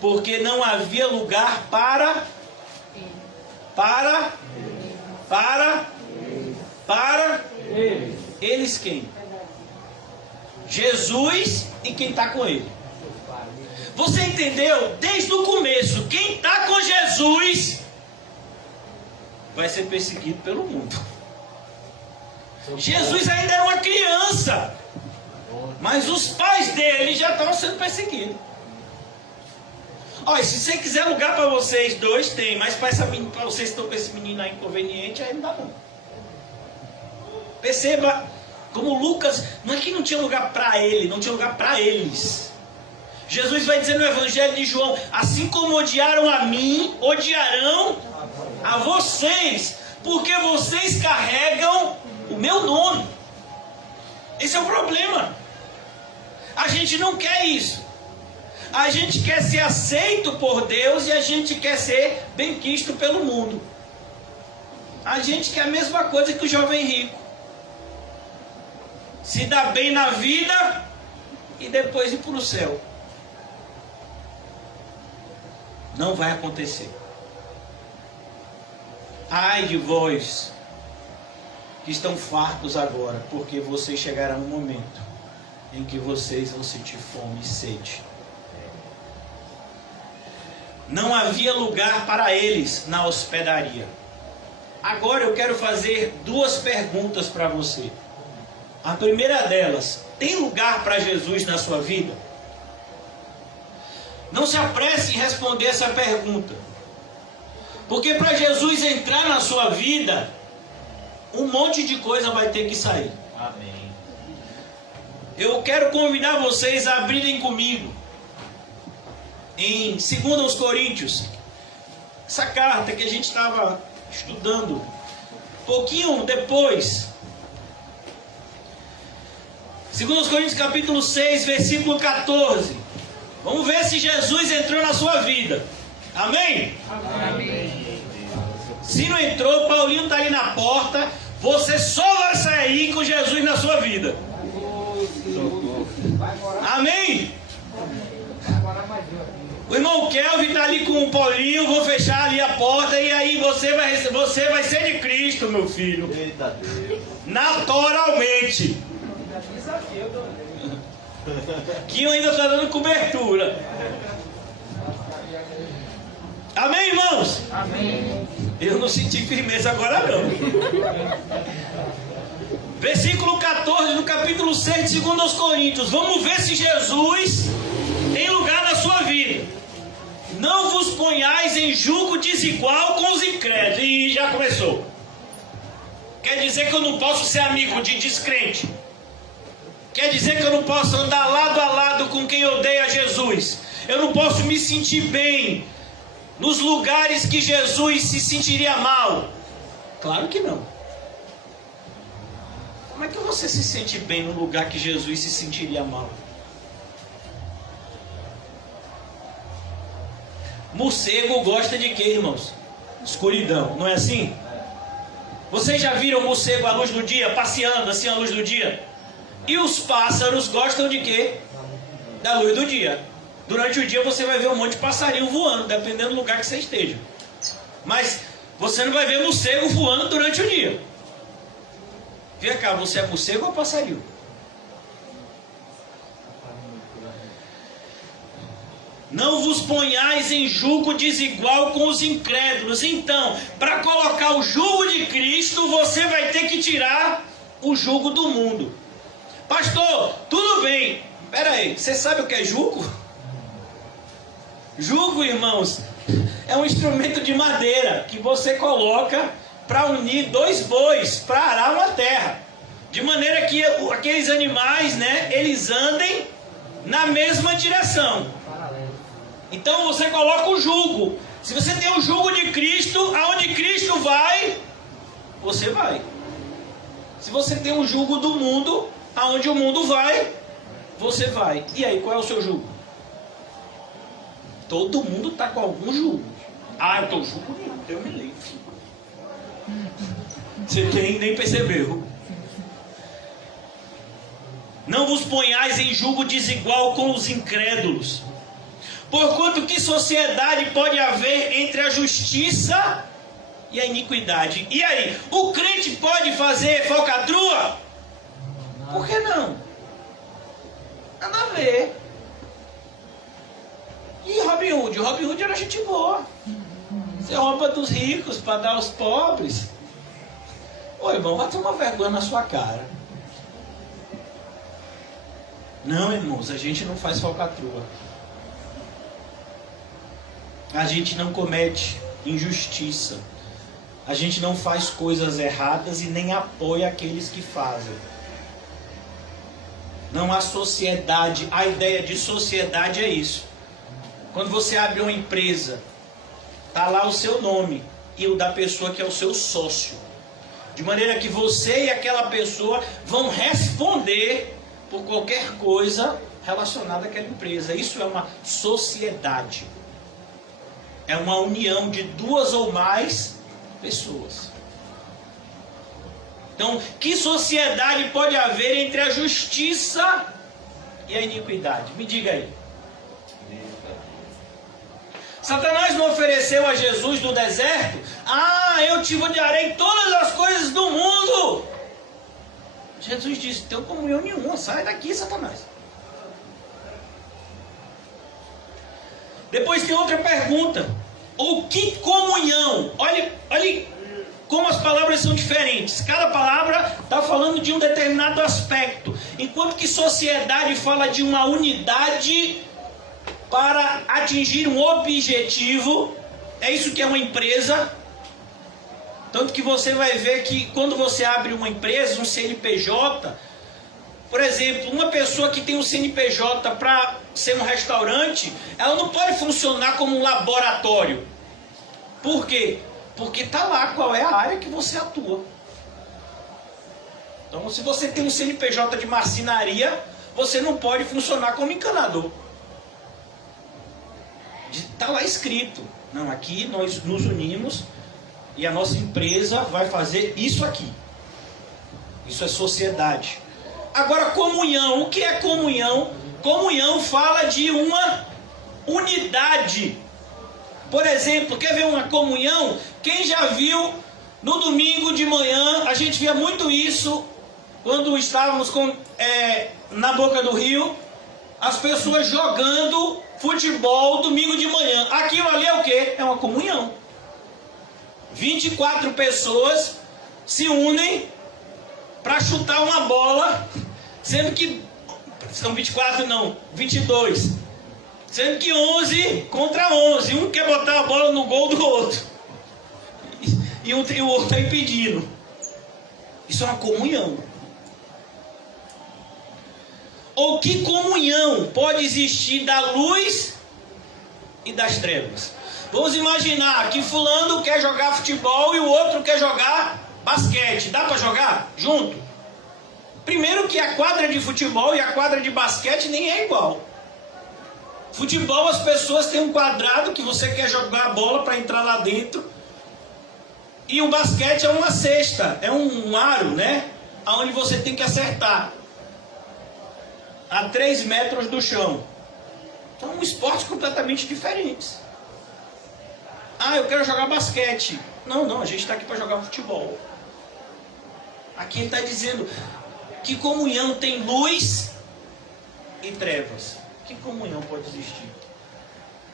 porque não havia lugar para eles quem? Jesus e quem está com ele. Você entendeu? Desde o começo, quem está com Jesus vai ser perseguido pelo mundo. Jesus ainda era uma criança, mas os pais dele já estavam sendo perseguidos. Olha, se você quiser lugar para vocês dois, tem, mas para vocês que estão com esse menino aí inconveniente, aí não dá não. Perceba como Lucas, não é que não tinha lugar para ele, não tinha lugar para eles. Jesus vai dizer no Evangelho de João: assim como odiaram a mim, odiarão a vocês, porque vocês carregam o meu nome. Esse é o problema. A gente não quer isso. A gente quer ser aceito por Deus e a gente quer ser benquisto pelo mundo. A gente quer a mesma coisa que o jovem rico: se dar bem na vida e depois ir para o céu. Não vai acontecer. Ai de vós que estão fartos agora, porque vocês chegarão um momento em que vocês vão sentir fome e sede. Não havia lugar para eles na hospedaria. Agora eu quero fazer duas perguntas para você. A primeira delas: tem lugar para Jesus na sua vida? Não se apresse em responder essa pergunta, porque para Jesus entrar na sua vida, um monte de coisa vai ter que sair. Amém. Eu quero convidar vocês a abrirem comigo em 2 Coríntios, essa carta que a gente estava estudando pouquinho depois. 2 Coríntios capítulo 6, versículo 14. Vamos ver se Jesus entrou na sua vida. Amém? Amém. Se não entrou, Paulinho está ali na porta. Você só vai sair com Jesus na sua vida. Amém? O irmão Kelvin está ali com o Paulinho. Vou fechar ali a porta. E aí você vai ser de Cristo, meu filho. Naturalmente. Que ainda está dando cobertura. Amém, irmãos? Amém. Eu não senti firmeza agora não. Versículo 14 do capítulo 6 de 2 Coríntios. Vamos ver se Jesus tem lugar na sua vida. Não vos ponhais em julgo desigual com os incrédulos. E já começou. Quer dizer que eu não posso ser amigo de descrente. Quer dizer que eu não posso andar lado a lado com quem odeia Jesus. Eu não posso me sentir bem nos lugares que Jesus se sentiria mal. Claro que não. Como é que você se sente bem no lugar que Jesus se sentiria mal? Morcego gosta de quê, irmãos? Escuridão, não é assim? Vocês já viram morcego à luz do dia, passeando assim à luz do dia? E os pássaros gostam de quê? Da luz do dia. Durante o dia você vai ver um monte de passarinho voando, dependendo do lugar que você esteja. Mas você não vai ver morcego voando durante o dia. Vem cá, você é morcego ou passarinho? Não vos ponhais em julgo desigual com os incrédulos. Então, para colocar o jugo de Cristo, você vai ter que tirar o jugo do mundo. Pastor, tudo bem. Espera aí, você sabe o que é jugo? Jugo, irmãos, é um instrumento de madeira que você coloca para unir dois bois para arar uma terra. De maneira que aqueles animais, né, eles andem na mesma direção. Então você coloca o jugo. Se você tem o jugo de Cristo, aonde Cristo vai, você vai. Se você tem o jugo do mundo, aonde o mundo vai, você vai. E aí, qual é o seu jugo? Todo mundo está com algum jugo. Ah, eu estou jugo nenhum, eu me livre. Você nem percebeu. Não vos ponhais em jugo desigual com os incrédulos. Porquanto que sociedade pode haver entre a justiça e a iniquidade? E aí, o crente pode fazer falcatrua? Por que não? Nada a ver. E Robin Hood? Robin Hood era gente boa. Você rouba dos ricos para dar aos pobres. Ô irmão, vai ter uma vergonha na sua cara. Não, irmãos, a gente não faz falcatrua. A gente não comete injustiça. A gente não faz coisas erradas e nem apoia aqueles que fazem. Não há sociedade. A ideia de sociedade é isso. Quando você abre uma empresa, está lá o seu nome e o da pessoa que é o seu sócio. De maneira que você e aquela pessoa vão responder por qualquer coisa relacionada àquela empresa. Isso é uma sociedade. É uma união de duas ou mais pessoas. Então, que sociedade pode haver entre a justiça e a iniquidade? Me diga aí. Satanás não ofereceu a Jesus no deserto? Ah, eu te darei todas as coisas do mundo. Jesus disse, tenho comunhão nenhuma, sai daqui, Satanás. Depois tem outra pergunta. O que comunhão? Olha como as palavras são diferentes. Cada palavra está falando de um determinado aspecto. Enquanto que sociedade fala de uma unidade para atingir um objetivo. É isso que é uma empresa. Tanto que você vai ver que quando você abre uma empresa, um CNPJ, por exemplo, uma pessoa que tem um CNPJ para ser um restaurante, ela não pode funcionar como um laboratório. Por quê? Porque está lá qual é a área que você atua. Então, se você tem um CNPJ de marcenaria, você não pode funcionar como encanador. Está lá escrito. Não, aqui nós nos unimos e a nossa empresa vai fazer isso aqui. Isso é sociedade. Agora, comunhão. O que é comunhão? Comunhão fala de uma unidade. Por exemplo, quer ver uma comunhão? Quem já viu no domingo de manhã, a gente via muito isso quando estávamos na boca do rio, as pessoas jogando futebol domingo de manhã. Aquilo ali é o quê? É uma comunhão. 24 pessoas se unem para chutar uma bola, sendo que são 24 não, 22. Sendo que 11 contra 11. Um quer botar a bola no gol do outro. E o outro está impedindo. Isso é uma comunhão. Ou que comunhão pode existir da luz e das trevas? Vamos imaginar que fulano quer jogar futebol e o outro quer jogar basquete. Dá para jogar junto? Primeiro que a quadra de futebol e a quadra de basquete nem é igual. Futebol, as pessoas têm um quadrado que você quer jogar a bola para entrar lá dentro. E o basquete é uma cesta, é um aro, né? Onde você tem que acertar. A 3 metros do chão. São esportes completamente diferentes. Ah, eu quero jogar basquete. Não, a gente está aqui para jogar futebol. Aqui ele está dizendo que comunhão tem luz e trevas. Que comunhão pode existir?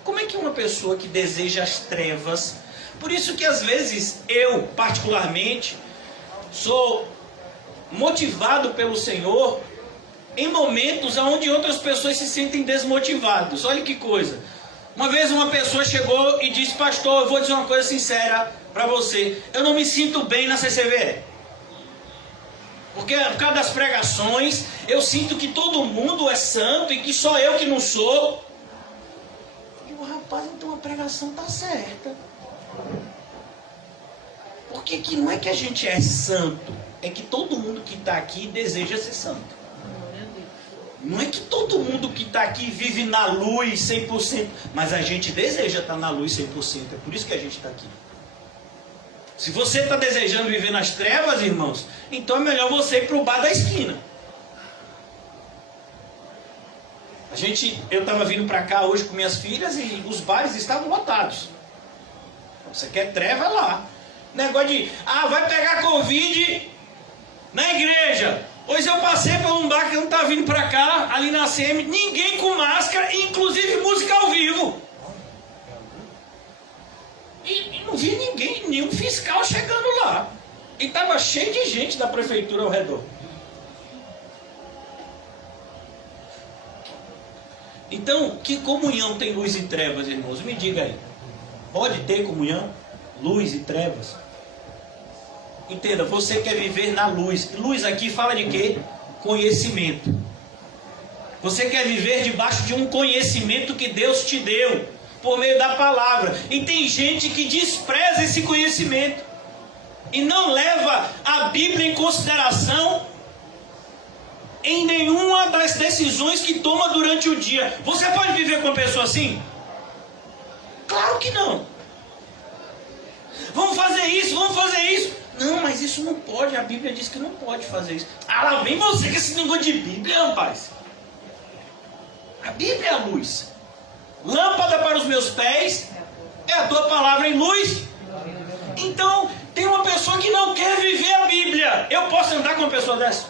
Como é que uma pessoa que deseja as trevas... Por isso que às vezes eu, particularmente, sou motivado pelo Senhor em momentos onde outras pessoas se sentem desmotivadas. Olha que coisa. Uma vez uma pessoa chegou e disse: pastor, eu vou dizer uma coisa sincera para você. Eu não me sinto bem na CCVE. Porque por causa das pregações, eu sinto que todo mundo é santo e que só eu que não sou. E o rapaz, então a pregação está certa. Porque que não é que a gente é santo, é que todo mundo que está aqui deseja ser santo. Não é que todo mundo que está aqui vive na luz 100%, mas a gente deseja estar na luz 100%, é por isso que a gente está aqui. Se você está desejando viver nas trevas, irmãos, então é melhor você ir para o bar da esquina. Eu estava vindo para cá hoje com minhas filhas e os bares estavam lotados. Você quer treva, é lá. Negócio de, vai pegar Covid na igreja. Hoje eu passei por um bar que não estava vindo para cá, ali na CM, ninguém com máscara, inclusive música ao vivo. E não vi ninguém, nenhum fiscal chegando lá. E estava cheio de gente da prefeitura ao redor. Então, que comunhão tem luz e trevas, irmãos? Me diga aí. Pode ter comunhão? Luz e trevas? Entenda, você quer viver na luz. Luz aqui fala de quê? Conhecimento. Você quer viver debaixo de um conhecimento que Deus te deu, por meio da palavra. E tem gente que despreza esse conhecimento e não leva a Bíblia em consideração em nenhuma das decisões que toma durante o dia. Você pode viver com uma pessoa assim? Claro que não. Vamos fazer isso, vamos fazer isso. Não, mas isso não pode, a Bíblia diz que não pode fazer isso. Lá vem você com esse negócio de Bíblia, rapaz. A Bíblia é a luz. Lâmpada para os meus pés é a tua palavra em luz. Então, tem uma pessoa que não quer viver a Bíblia. Eu posso andar com uma pessoa dessa?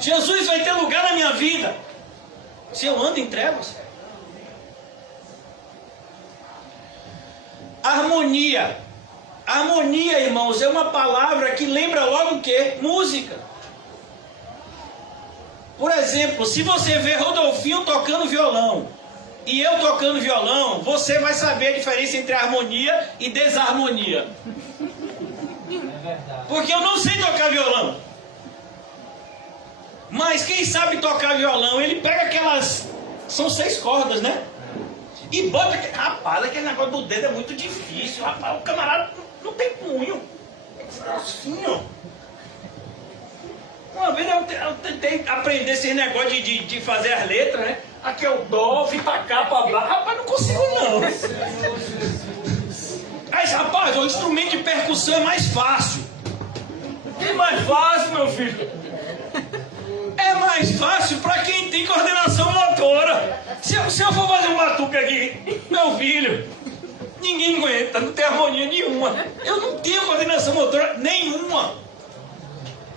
Jesus vai ter lugar na minha vida se eu ando em trevas? Harmonia. Harmonia, irmãos, é uma palavra que lembra logo o quê? Música. Por exemplo, se você vê Rodolfinho tocando violão e eu tocando violão, você vai saber a diferença entre harmonia e desarmonia. Porque eu não sei tocar violão. Mas quem sabe tocar violão, ele pega aquelas... São 6 cordas, né? E bota... Rapaz, aquele negócio do dedo é muito difícil. Rapaz, o camarada não tem punho. Assim, ó. Uma vez eu tentei aprender esse negócio de fazer as letras, né? Aqui é o dó, vim pra cá, pra lá. Rapaz, não consigo não. Aí, rapaz, o instrumento de percussão é mais fácil. É mais fácil, meu filho. É mais fácil para quem tem coordenação motora. Se eu for fazer um batuque aqui, meu filho, ninguém aguenta, não tem harmonia nenhuma. Eu não tenho coordenação motora nenhuma.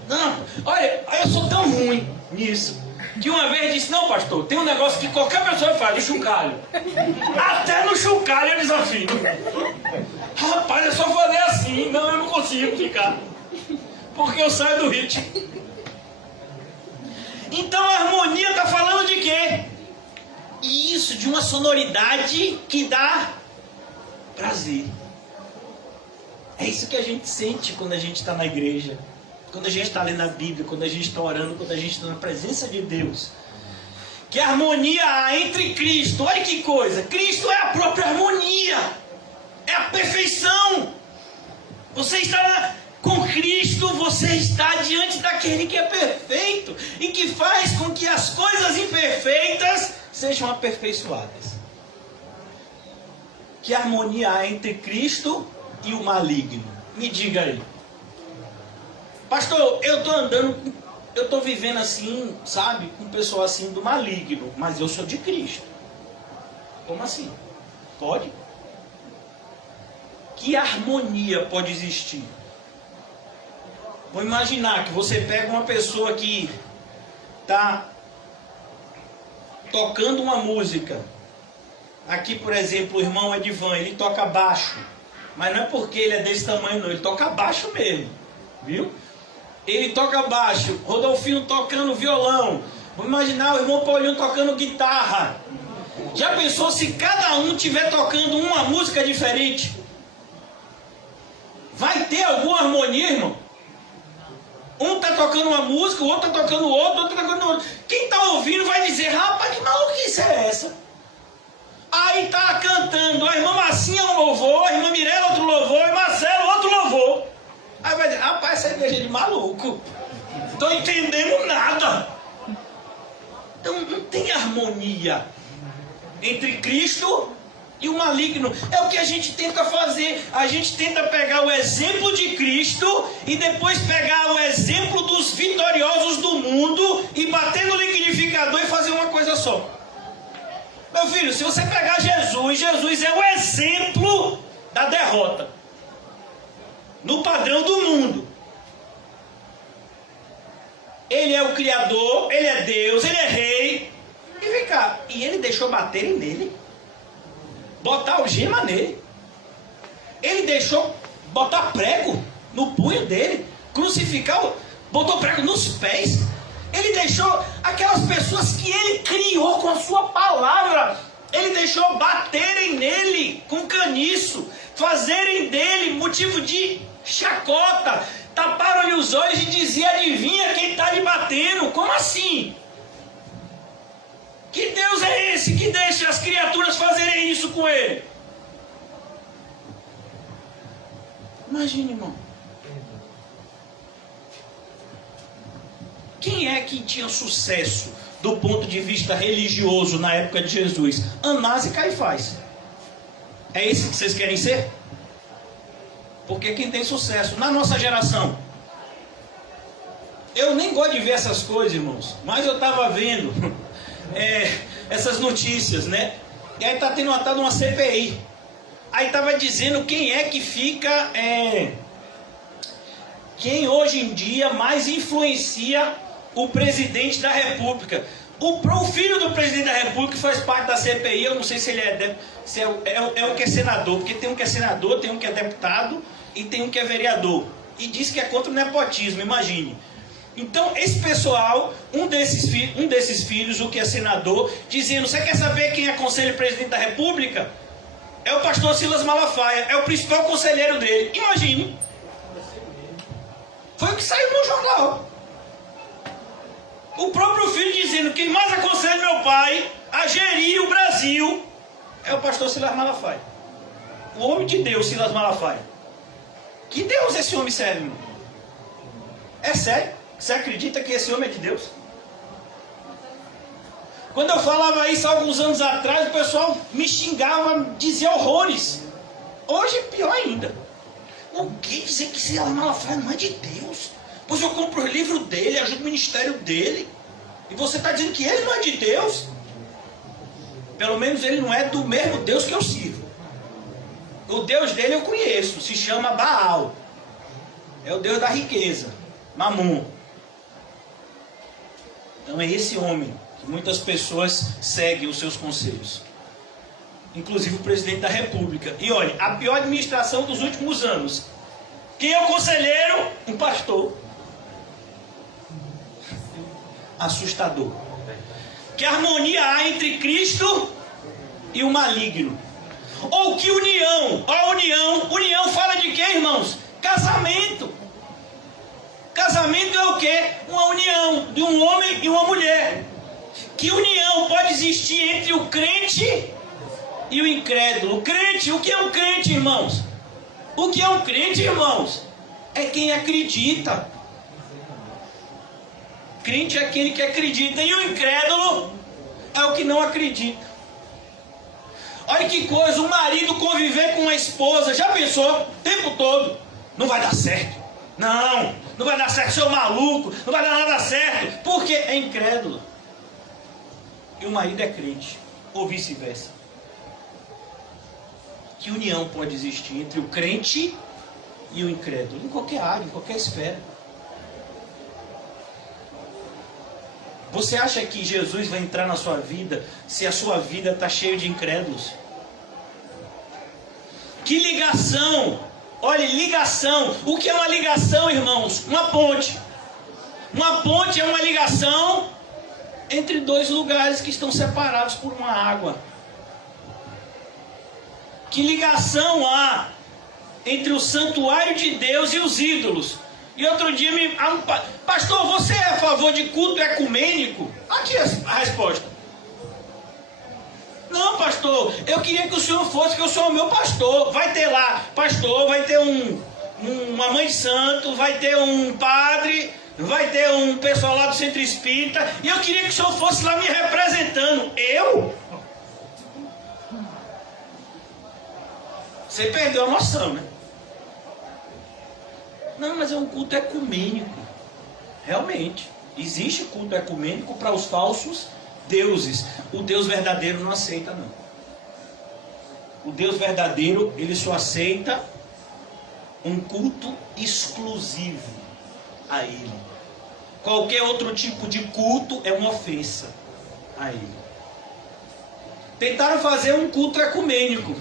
Não, olha, eu sou tão ruim nisso, que uma vez disse: não, pastor, tem um negócio que qualquer pessoa faz, o chocalho. Até no chocalho eu desafio. Rapaz, é só fazer assim. Não, eu não consigo ficar, porque eu saio do ritmo. Então a harmonia está falando de quê? Isso, de uma sonoridade que dá prazer. É isso que a gente sente quando a gente está na igreja, quando a gente está lendo a Bíblia, quando a gente está orando, quando a gente está na presença de Deus. Que harmonia há entre Cristo. Olha que coisa, Cristo é a própria harmonia, é a perfeição. Você está com Cristo, você está diante daquele que é perfeito e que faz com que as coisas imperfeitas sejam aperfeiçoadas. Que harmonia há entre Cristo e o maligno? Me diga aí. Pastor, eu estou andando, eu estou vivendo assim, sabe, com pessoa assim do maligno, mas eu sou de Cristo. Como assim? Pode? Que harmonia pode existir? Vou imaginar que você pega uma pessoa que está tocando uma música. Aqui, por exemplo, o irmão Edivan, ele toca baixo. Mas não é porque ele é desse tamanho, não. Ele toca baixo mesmo. Viu? ele toca baixo, Rodolfinho tocando violão, vamos imaginar o irmão Paulinho tocando guitarra. Já pensou se cada um estiver tocando uma música diferente? Vai ter alguma harmonia, irmão? Um está tocando uma música, o outro está tocando outra, o outro está tocando outra. Quem está ouvindo vai dizer, rapaz, que maluquice é essa? Aí está cantando, a irmã Marcinha um louvor, a irmã Mirella outro louvor, e Marcelo outro louvor. Aí vai dizer, rapaz, essa igreja é de maluco. Estou entendendo nada. Então não tem harmonia entre Cristo e o maligno. É o que a gente tenta fazer. A gente tenta pegar o exemplo de Cristo e depois pegar o exemplo dos vitoriosos do mundo e bater no liquidificador e fazer uma coisa só. Meu filho, se você pegar Jesus, Jesus é o exemplo da derrota no padrão do mundo. Ele é o Criador, ele é Deus, ele é Rei. E vem cá, e ele deixou baterem nele, botar algema nele, ele deixou botar prego no punho dele, crucificar, botou prego nos pés, ele deixou aquelas pessoas que ele criou com a sua palavra, ele deixou baterem nele com caniço, fazerem dele motivo de chacota, taparam-lhe os olhos e diziam, adivinha quem está lhe batendo? Como assim? Que Deus é esse que deixa as criaturas fazerem isso com ele? Imagine, irmão. Quem é que tinha sucesso do ponto de vista religioso na época de Jesus? Anás e Caifás. É esse que vocês querem ser? Porque quem tem sucesso na nossa geração? Eu nem gosto de ver essas coisas, irmãos, mas eu estava vendo essas notícias, né? E aí está tendo uma CPI. Aí estava dizendo quem é que fica, quem hoje em dia mais influencia o presidente da República. O filho do presidente da República faz parte da CPI. Eu não sei se ele é o que é senador, porque tem um que é senador, tem um que é deputado e tem um que é vereador. E diz que é contra o nepotismo, imagine. Então, esse pessoal, um desses filhos, o que é senador, dizendo, você quer saber quem aconselha o presidente da República? É o pastor Silas Malafaia, é o principal conselheiro dele. Imagine. Foi o que saiu no jornal. O próprio filho dizendo, quem mais aconselha meu pai a gerir o Brasil é o pastor Silas Malafaia. O homem de Deus, Silas Malafaia. Que Deus esse homem serve, irmão? É sério? Você acredita que esse homem é de Deus? Quando eu falava isso há alguns anos atrás, o pessoal me xingava, dizia horrores. Hoje é pior ainda. O que dizer que Silas Malafaia não é de Deus? Pois eu compro o livro dele, ajudo o ministério dele. E você está dizendo que ele não é de Deus? Pelo menos ele não é do mesmo Deus que eu sirvo. O Deus dele eu conheço, se chama Baal. É o Deus da riqueza, Mamon. Então é esse homem que muitas pessoas seguem os seus conselhos. Inclusive o presidente da República. E olha, a pior administração dos últimos anos. Quem é o conselheiro? Um pastor. Assustador. Que harmonia há entre Cristo e o maligno? Ou que união? A união fala de quê, irmãos? Casamento. Casamento é o quê? Uma união de um homem e uma mulher. Que união pode existir entre o crente e o incrédulo? O crente, o que é um crente, irmãos? O que é um crente, irmãos? É quem acredita. Crente é aquele que acredita. E o incrédulo é o que não acredita. Olha que coisa, o marido conviver com a esposa, já pensou? O tempo todo. Não vai dar certo. Não vai dar certo, seu maluco. Não vai dar nada certo. Porque é incrédulo. E o marido é crente. Ou vice-versa. Que união pode existir entre o crente e o incrédulo? Em qualquer área, em qualquer esfera. Você acha que Jesus vai entrar na sua vida se a sua vida está cheia de incrédulos? Que ligação! Olha, ligação. O que é uma ligação, irmãos? Uma ponte. Uma ponte é uma ligação entre dois lugares que estão separados por uma água. Que ligação há entre o santuário de Deus e os ídolos? E outro dia pastor, você é a favor de culto ecumênico? Aqui a resposta. Não, pastor, eu queria que o senhor fosse, que eu sou o meu pastor. Vai ter lá pastor, vai ter uma mãe de santo, vai ter um padre, vai ter um pessoal lá do centro espírita. E eu queria que o senhor fosse lá me representando. Eu? Você perdeu a noção, né? Não, mas é um culto ecumênico. Realmente, existe culto ecumênico para os falsos deuses. O Deus verdadeiro não aceita, não. O Deus verdadeiro, ele só aceita um culto exclusivo a Ele. Qualquer outro tipo de culto é uma ofensa a Ele. Tentaram fazer um culto ecumênico.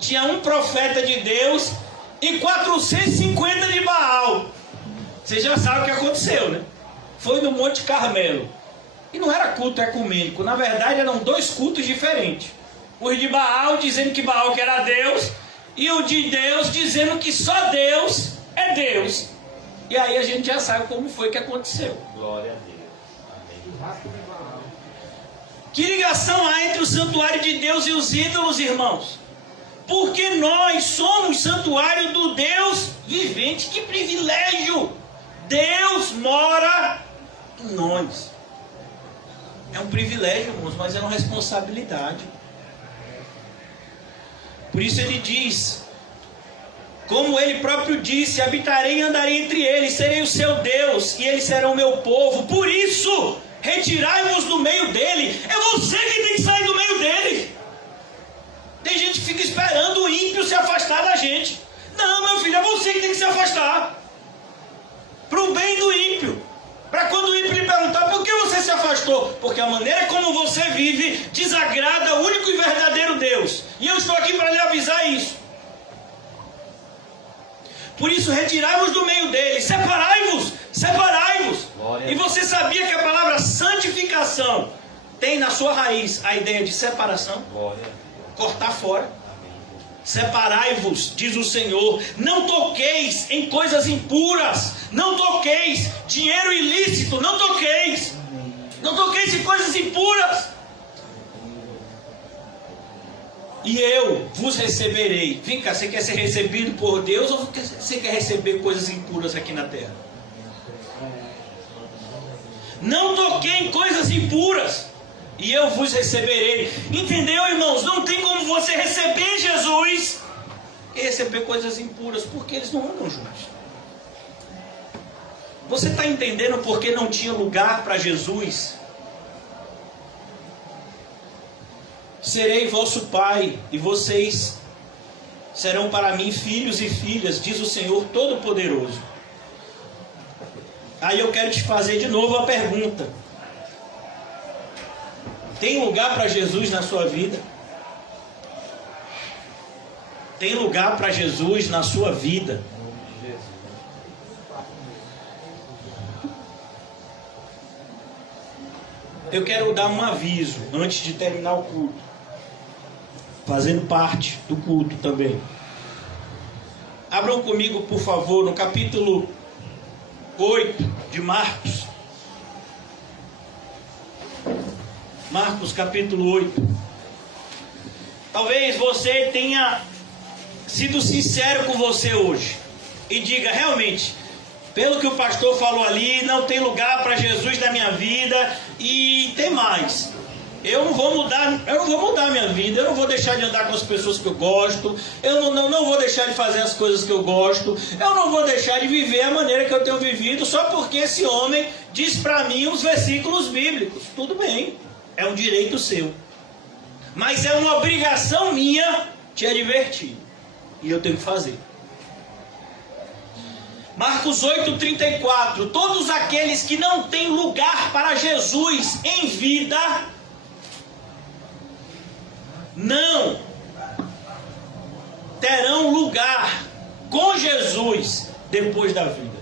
Tinha um profeta de Deus e 450 de Baal. Você já sabe o que aconteceu, né? Foi no Monte Carmelo. E não era culto ecumênico. Na verdade, eram dois cultos diferentes. O de Baal dizendo que Baal que era Deus, e o de Deus dizendo que só Deus é Deus. E aí a gente já sabe como foi que aconteceu. Glória a Deus. Amém. Que ligação há entre o santuário de Deus e os ídolos, irmãos? Porque nós somos santuário do Deus vivente. Que privilégio! Deus mora em nós. É um privilégio, irmãos, mas é uma responsabilidade. Por isso ele diz, como ele próprio disse: habitarei e andarei entre eles, serei o seu Deus e eles serão o meu povo. Por isso, retirai-vos do meio dele. É você que tem que sair do meio dele. Tem gente que fica esperando o ímpio se afastar da gente. Não, meu filho, é você que tem que se afastar. Para o bem do ímpio. Para quando o ímpio lhe perguntar por que você se afastou. Porque a maneira como você vive desagrada o único e verdadeiro Deus. E eu estou aqui para lhe avisar isso. Por isso, retirai-vos do meio dele. Separai-vos. Separai-vos. E você sabia que a palavra santificação tem na sua raiz a ideia de separação? Glória. Cortar fora. Separai-vos, diz o Senhor. Não toqueis em coisas impuras. Não toqueis dinheiro ilícito. Não toqueis. Não toqueis em coisas impuras. E eu vos receberei. Vem cá, você quer ser recebido por Deus ou você quer receber coisas impuras aqui na terra? Não toquei em coisas impuras. E eu vos receberei. Entendeu, irmãos? Não tem como você receber Jesus e receber coisas impuras, porque eles não andam juntos. Você está entendendo porque não tinha lugar para Jesus? Serei vosso pai, e vocês serão para mim filhos e filhas, diz o Senhor Todo-Poderoso. Aí eu quero te fazer de novo a pergunta. Tem lugar para Jesus na sua vida? Tem lugar para Jesus na sua vida? Eu quero dar um aviso antes de terminar o culto, fazendo parte do culto também. Abram comigo, por favor, no capítulo 8 de Marcos. Marcos capítulo 8. Talvez você tenha sido sincero com você hoje e diga: realmente, pelo que o pastor falou ali, não tem lugar para Jesus na minha vida. E tem mais, eu não vou mudar minha vida, eu não vou deixar de andar com as pessoas que eu gosto, eu não vou deixar de fazer as coisas que eu gosto, eu não vou deixar de viver a maneira que eu tenho vivido só porque esse homem diz para mim os versículos bíblicos. Tudo bem, é um direito seu, mas é uma obrigação minha te advertir, e eu tenho que fazer. Marcos 8:34. Todos aqueles que não têm lugar para Jesus em vida não terão lugar com Jesus depois da vida.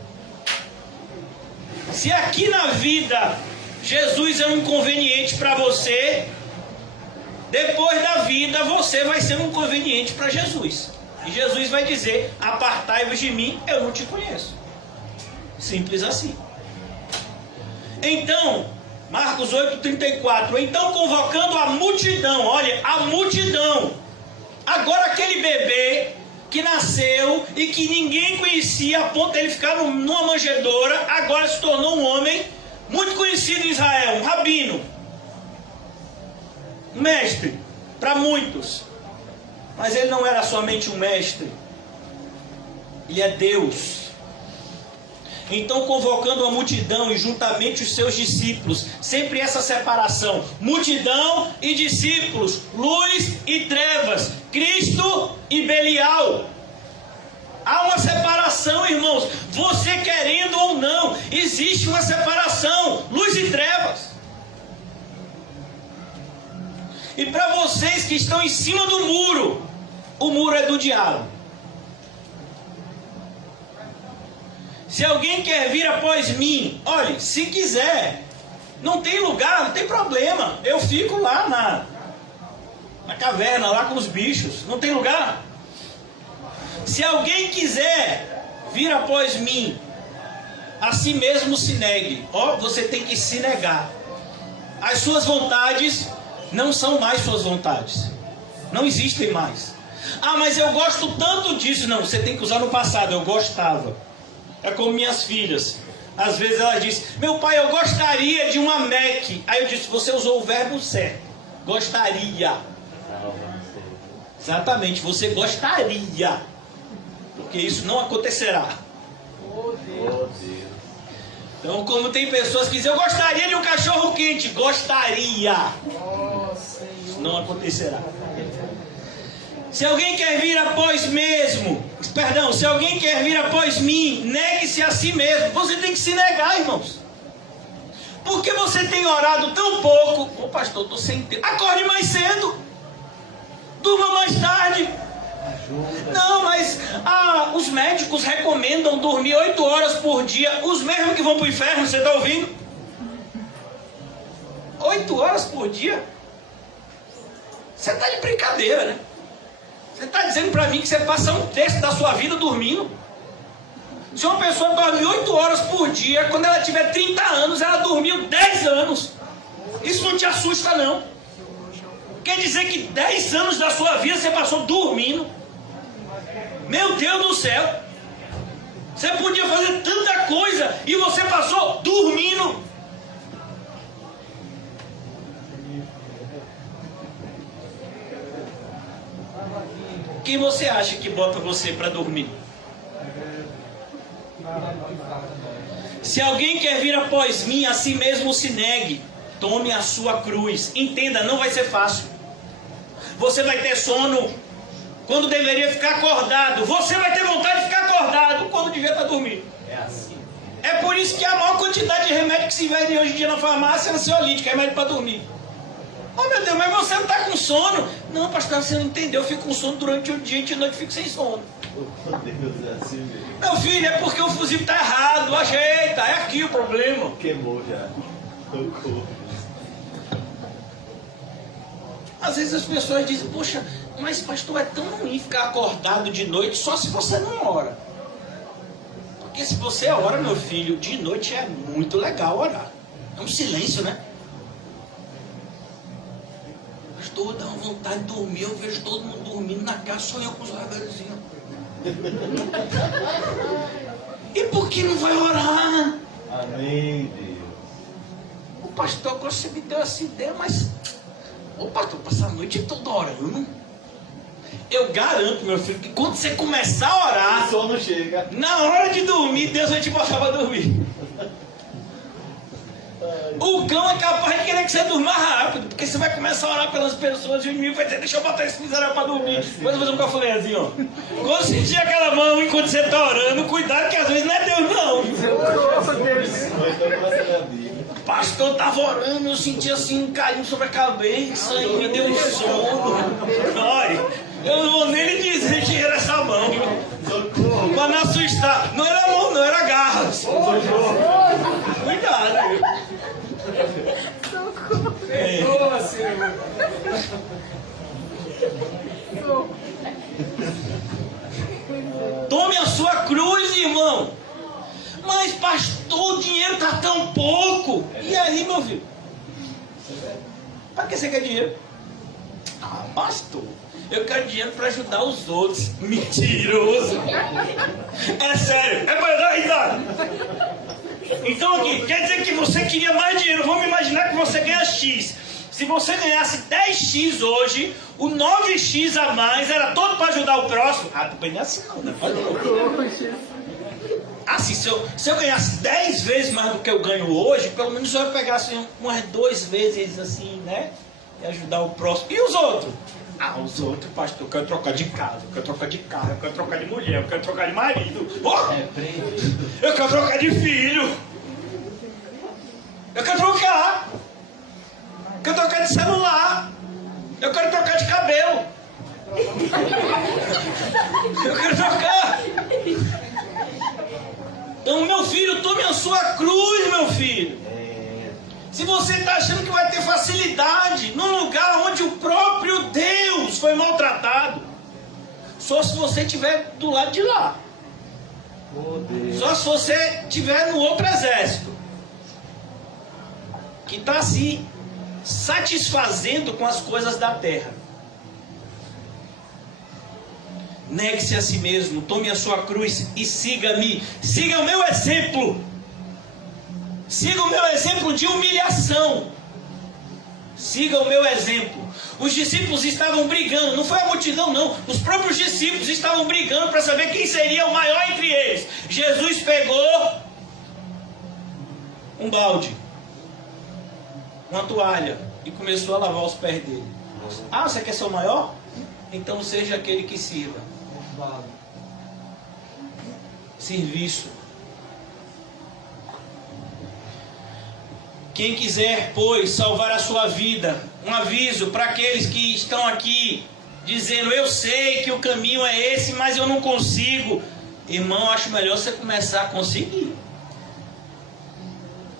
Se aqui na vida Jesus é um inconveniente para você, depois da vida você vai ser um inconveniente para Jesus. E Jesus vai dizer: apartai-vos de mim, eu não te conheço. Simples assim. Então, Marcos 8,34. Então, convocando a multidão, olha, a multidão. Agora aquele bebê que nasceu e que ninguém conhecia, a ponto de ele ficar numa manjedoura, agora se tornou um homem muito conhecido em Israel, um rabino, um mestre para muitos. Mas ele não era somente um mestre, ele é Deus. Então, convocando a multidão e juntamente os seus discípulos, sempre essa separação, multidão e discípulos, luz e trevas, Cristo e Belial. Há uma separação, irmãos, você querendo ou não, existe uma separação, luz e trevas. E para vocês que estão em cima do muro, o muro é do diabo. Se alguém quer vir após mim, olhe, se quiser, não tem lugar, não tem problema. Eu fico lá na caverna, lá com os bichos. Não tem lugar? Se alguém quiser vir após mim, a si mesmo se negue. Ó, você tem que se negar. As suas vontades não são mais suas vontades. Não existem mais. Ah, mas eu gosto tanto disso. Não, você tem que usar no passado. Eu gostava. É como minhas filhas. Às vezes elas dizem: meu pai, eu gostaria de uma Mac. Aí eu disse: você usou o verbo certo. Gostaria. Exatamente, você gostaria. Porque isso não acontecerá. Oh, Deus. Então, como tem pessoas que dizem: eu gostaria de um cachorro quente. Gostaria. Isso não acontecerá. Se alguém quer vir após se alguém quer vir após mim, negue-se a si mesmo. Você tem que se negar, irmãos. Porque você tem orado tão pouco. Ô pastor, estou sem tempo. Acorde mais cedo. Durma mais tarde. Não, mas os médicos recomendam dormir 8 horas por dia. Os mesmos que vão para o inferno, você está ouvindo? 8 horas por dia? Você está de brincadeira, né? Você está dizendo para mim que você passa um terço da sua vida dormindo? Se uma pessoa dorme 8 horas por dia, quando ela tiver 30 anos, ela dormiu 10 anos. Isso não te assusta, não. Quer dizer que 10 anos da sua vida você passou dormindo? Meu Deus do céu! Você podia fazer tanta coisa e você passou dormindo. Quem você acha que bota você para dormir? Se alguém quer vir após mim, a si mesmo se negue. Tome a sua cruz. Entenda, não vai ser fácil. Você vai ter sono quando deveria ficar acordado. Você vai ter vontade de ficar acordado quando devia estar dormindo. É assim. É por isso que a maior quantidade de remédio que se vende hoje em dia na farmácia é ansiolítico, remédio para dormir. Oh meu Deus, mas você não está com sono? Não, pastor, você não entendeu. Eu fico com sono durante o dia e de noite fico sem sono. Oh, Deus, é assim mesmo. Meu filho, é porque o fusível está errado. Ajeita, é aqui o problema. Queimou já. Tocou. Às vezes as pessoas dizem: poxa, mas pastor, é tão ruim ficar acordado de noite só se você não ora. Porque se você ora, meu filho, de noite é muito legal orar. É um silêncio, né? Pastor, dá uma vontade de dormir, eu vejo todo mundo dormindo na casa, só eu com os lagarzinhos. E por que não vai orar? Amém, Deus. O pastor, agora você me deu essa ideia, mas... Ô pastor, passar a noite toda orando. Eu garanto, meu filho, que quando você começar a orar, O sono chega. na hora de dormir, Deus vai te botar para dormir. O cão é capaz de querer que você durma rápido, porque você vai começar a orar pelas pessoas e o inimigo vai dizer: deixa eu botar esse miserável para dormir. Depois eu vou fazer um cafunézinho, ó. Quando sentir aquela mão enquanto você está orando, cuidado que às vezes não é Deus, não. O pastor estava orando, eu senti assim um carinho sobre a cabeça e me deu um sono. Olha, eu não vou nem lhe dizer que era essa mão. Para não assustar. Não era mão, não, era garras. obrigado. Perdoa, Senhor. Tome a sua cruz, irmão. Mas, pastor, o dinheiro está tão pouco. E aí, meu filho? Para que você quer dinheiro? Ah, pastor, eu quero dinheiro para ajudar os outros. Mentiroso. É sério, é para dar risada. Então aqui, quer dizer que você queria mais dinheiro. Vamos imaginar que você ganha X. Se você ganhasse 10x hoje, o 9x a mais era todo para ajudar o próximo. Ah, também não é assim não, né? Assim, se eu ganhasse 10 vezes mais do que eu ganho hoje, pelo menos eu pegasse umas 2 vezes assim, né? E ajudar o próximo. E os outros? Ah, os outros, pastor, eu quero trocar de casa, eu quero trocar de carro, eu quero trocar de mulher, eu quero trocar de marido. Oh! Eu quero trocar de filho. Eu quero trocar. Eu quero trocar de celular. Eu quero trocar de cabelo. Eu quero trocar. Então, meu filho, tome a sua cruz, meu filho. Se você está achando que vai ter facilidade num lugar onde o próprio Deus foi maltratado, só se você estiver do lado de lá. Só se você estiver no outro exército, que está se satisfazendo com as coisas da terra. Negue-se a si mesmo, tome a sua cruz e siga-me. Siga o meu exemplo. Siga o meu exemplo de humilhação. Siga o meu exemplo. Os discípulos estavam brigando, não foi a multidão não. Os próprios discípulos estavam brigando para saber quem seria o maior entre eles. Jesus pegou um balde, uma toalha e começou a lavar os pés dele. Ah, você quer ser o maior? Então seja aquele que sirva. Serviço. Quem quiser, pois, salvar a sua vida, um aviso para aqueles que estão aqui dizendo: eu sei que o caminho é esse, mas eu não consigo. Irmão, acho melhor você começar a conseguir.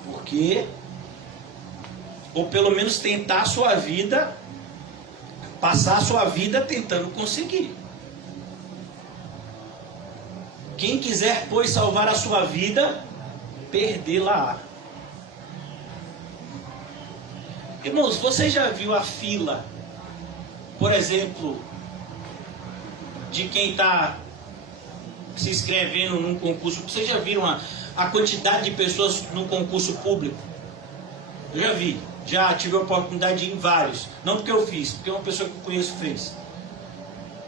Porque, ou pelo menos tentar a sua vida, passar a sua vida tentando conseguir. Quem quiser, pois, salvar a sua vida, perdê-la. Irmãos, você já viu a fila, por exemplo, de quem está se inscrevendo num concurso? Vocês já viram a quantidade de pessoas no concurso público? Eu já vi, já tive a oportunidade de ir em vários. Não porque eu fiz, porque uma pessoa que eu conheço fez.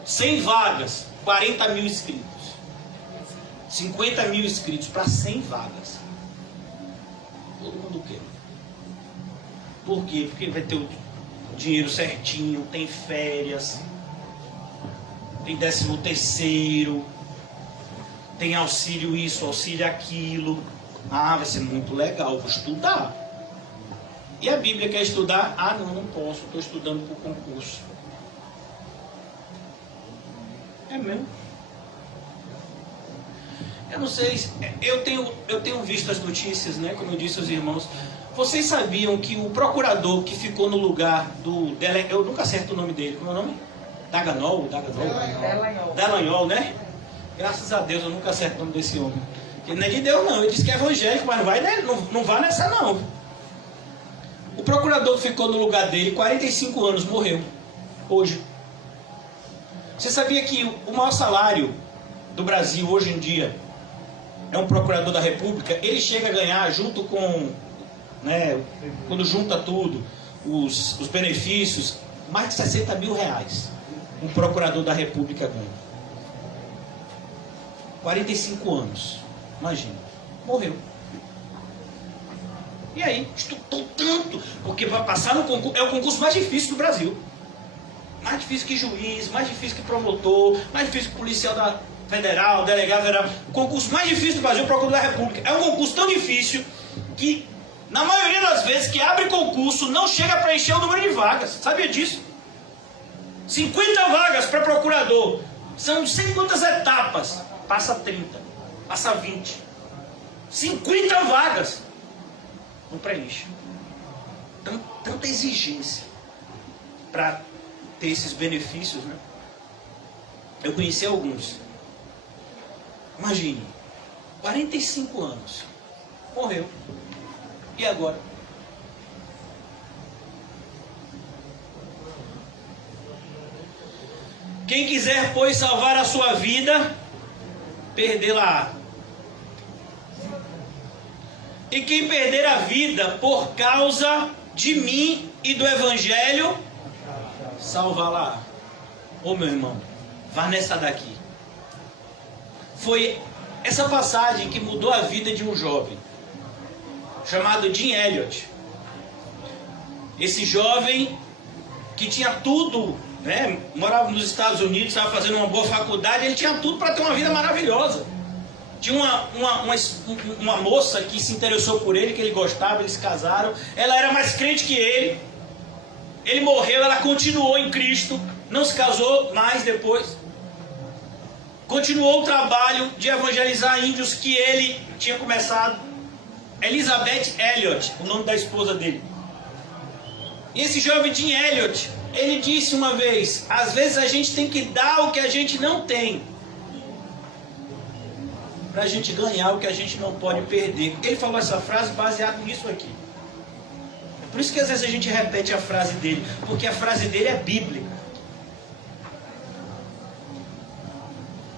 100 vagas, 40 mil inscritos. 50 mil inscritos para 100 vagas. Todo mundo quer. Por quê? Porque vai ter o dinheiro certinho, tem férias, tem 13º, tem auxílio isso, auxílio aquilo. Ah, vai ser muito legal, vou estudar. E a Bíblia quer estudar? Ah, não posso, estou estudando para o concurso. É mesmo? Eu não sei, eu tenho visto as notícias, né? Como eu disse aos irmãos. Vocês sabiam que o procurador que ficou no lugar do delegado, eu nunca acerto o nome dele, como é o nome? Dallagnol? Dallagnol, né? Graças a Deus eu nunca acerto o nome desse homem. Ele não é de Deus não, ele disse que é evangélico, mas não vai nessa não. O procurador que ficou no lugar dele, 45 anos, morreu. Hoje. Você sabia que o maior salário do Brasil hoje em dia é um procurador da República? Ele chega a ganhar junto com, né, quando junta tudo, os benefícios, mais de 60 mil reais. Um procurador da República ganha. 45 anos. Imagina. Morreu. E aí? Estudou tanto. Porque para passar no concurso, é o concurso mais difícil do Brasil. Mais difícil que juiz, mais difícil que promotor, mais difícil que policial da federal, delegado federal. O concurso mais difícil do Brasil é o procurador da República. É um concurso tão difícil que, na maioria das vezes que abre concurso, não chega a preencher o número de vagas. Sabia disso? 50 vagas para procurador. São não sei quantas etapas. Passa 30, passa 20. 50 vagas. Não preenche. Tanta exigência para ter esses benefícios, né? Eu conheci alguns. Imagine, 45 anos, morreu. E agora? Quem quiser, pois, salvar a sua vida, perdê-la. E quem perder a vida por causa de mim e do Evangelho, salvá-la. Ô meu irmão, vá nessa daqui. Foi essa passagem que mudou a vida de um jovem chamado Jim Elliot. Esse jovem que tinha tudo, né? Morava nos Estados Unidos, estava fazendo uma boa faculdade, ele tinha tudo para ter uma vida maravilhosa. Tinha uma moça que se interessou por ele, que ele gostava, eles se casaram. Ela era mais crente que ele. Ele morreu, ela continuou em Cristo, não se casou mais depois. Continuou o trabalho de evangelizar índios que ele tinha começado. Elizabeth Elliot, o nome da esposa dele. E esse jovem Jim Elliot, ele disse uma vez: às vezes a gente tem que dar o que a gente não tem, para a gente ganhar o que a gente não pode perder. Ele falou essa frase baseado nisso aqui. Por isso que às vezes a gente repete a frase dele, porque a frase dele é bíblica.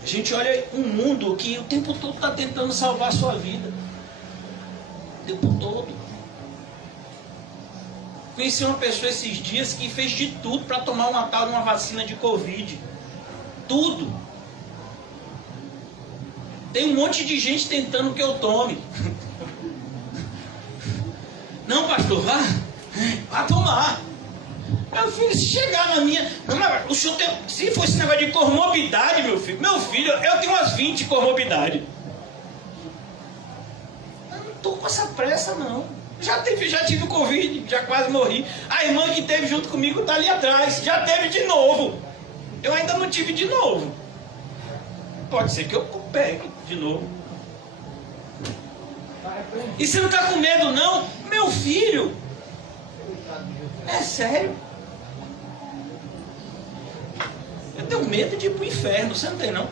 A gente olha um mundo que o tempo todo está tentando salvar a sua vida. O tempo todo. Conheci uma pessoa esses dias que fez de tudo para tomar uma tal de uma vacina de Covid. Tudo. Tem um monte de gente tentando que eu tome. Não, pastor, vá tomar. Meu filho, se chegar na minha... Não, mas o senhor tem... Se fosse esse negócio de comorbidade, meu filho, eu tenho umas 20 comorbidades. Eu não estou com essa pressa, não. Já tive Covid, já quase morri. A irmã que teve junto comigo está ali atrás. Já teve de novo. Eu ainda não tive de novo. Pode ser que eu pegue de novo. E você não está com medo, não? Meu filho. É sério. Eu tenho medo de ir para o inferno. Você não tem, não?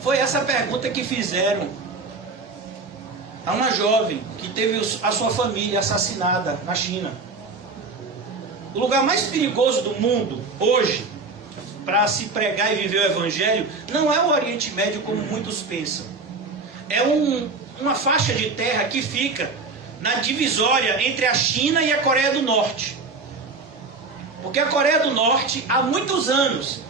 Foi essa pergunta que fizeram a uma jovem que teve a sua família assassinada na China. O lugar mais perigoso do mundo hoje para se pregar e viver o Evangelho não é o Oriente Médio como muitos pensam. É uma faixa de terra que fica na divisória entre a China e a Coreia do Norte. Porque a Coreia do Norte, há muitos anos,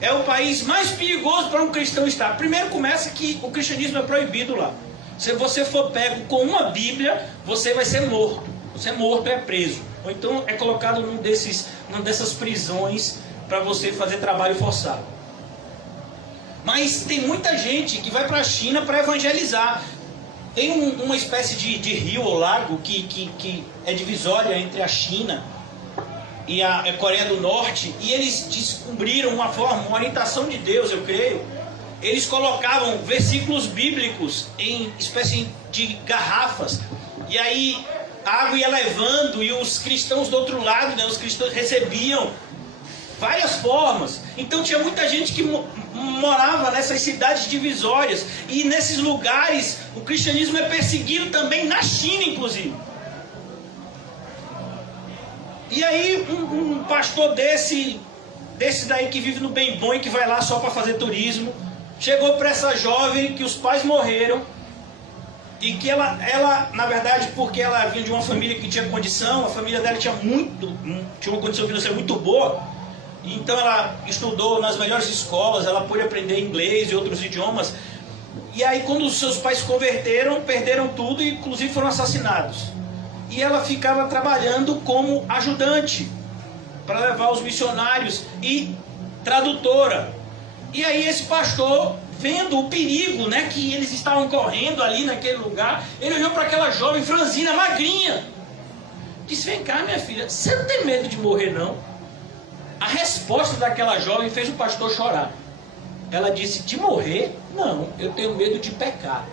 é o país mais perigoso para um cristão estar. Primeiro começa que o cristianismo é proibido lá. Se você for pego com uma Bíblia, você vai ser morto. Você é morto, é preso. Ou então é colocado numa dessas prisões para você fazer trabalho forçado. Mas tem muita gente que vai para a China para evangelizar. Tem uma espécie de rio ou lago que é divisória entre a China e a Coreia do Norte, e eles descobriram uma forma, uma orientação de Deus, eu creio. Eles colocavam versículos bíblicos em espécie de garrafas, e aí a água ia levando, e os cristãos do outro lado, né, os cristãos recebiam várias formas. Então tinha muita gente que morava nessas cidades divisórias, e nesses lugares o cristianismo é perseguido também, na China inclusive. E aí um pastor desse daí que vive no bem bom e que vai lá só para fazer turismo, chegou para essa jovem que os pais morreram, e que ela, na verdade, porque ela vinha de uma família que tinha condição, a família dela tinha uma condição financeira muito boa, então ela estudou nas melhores escolas, ela pôde aprender inglês e outros idiomas. E aí quando os seus pais se converteram, perderam tudo e inclusive foram assassinados. E ela ficava trabalhando como ajudante para levar os missionários e tradutora. E aí esse pastor, vendo o perigo, né, que eles estavam correndo ali naquele lugar, ele olhou para aquela jovem franzina, magrinha, disse: vem cá, minha filha, você não tem medo de morrer, não? A resposta daquela jovem fez o pastor chorar. Ela disse: de morrer? Não, eu tenho medo de pecar.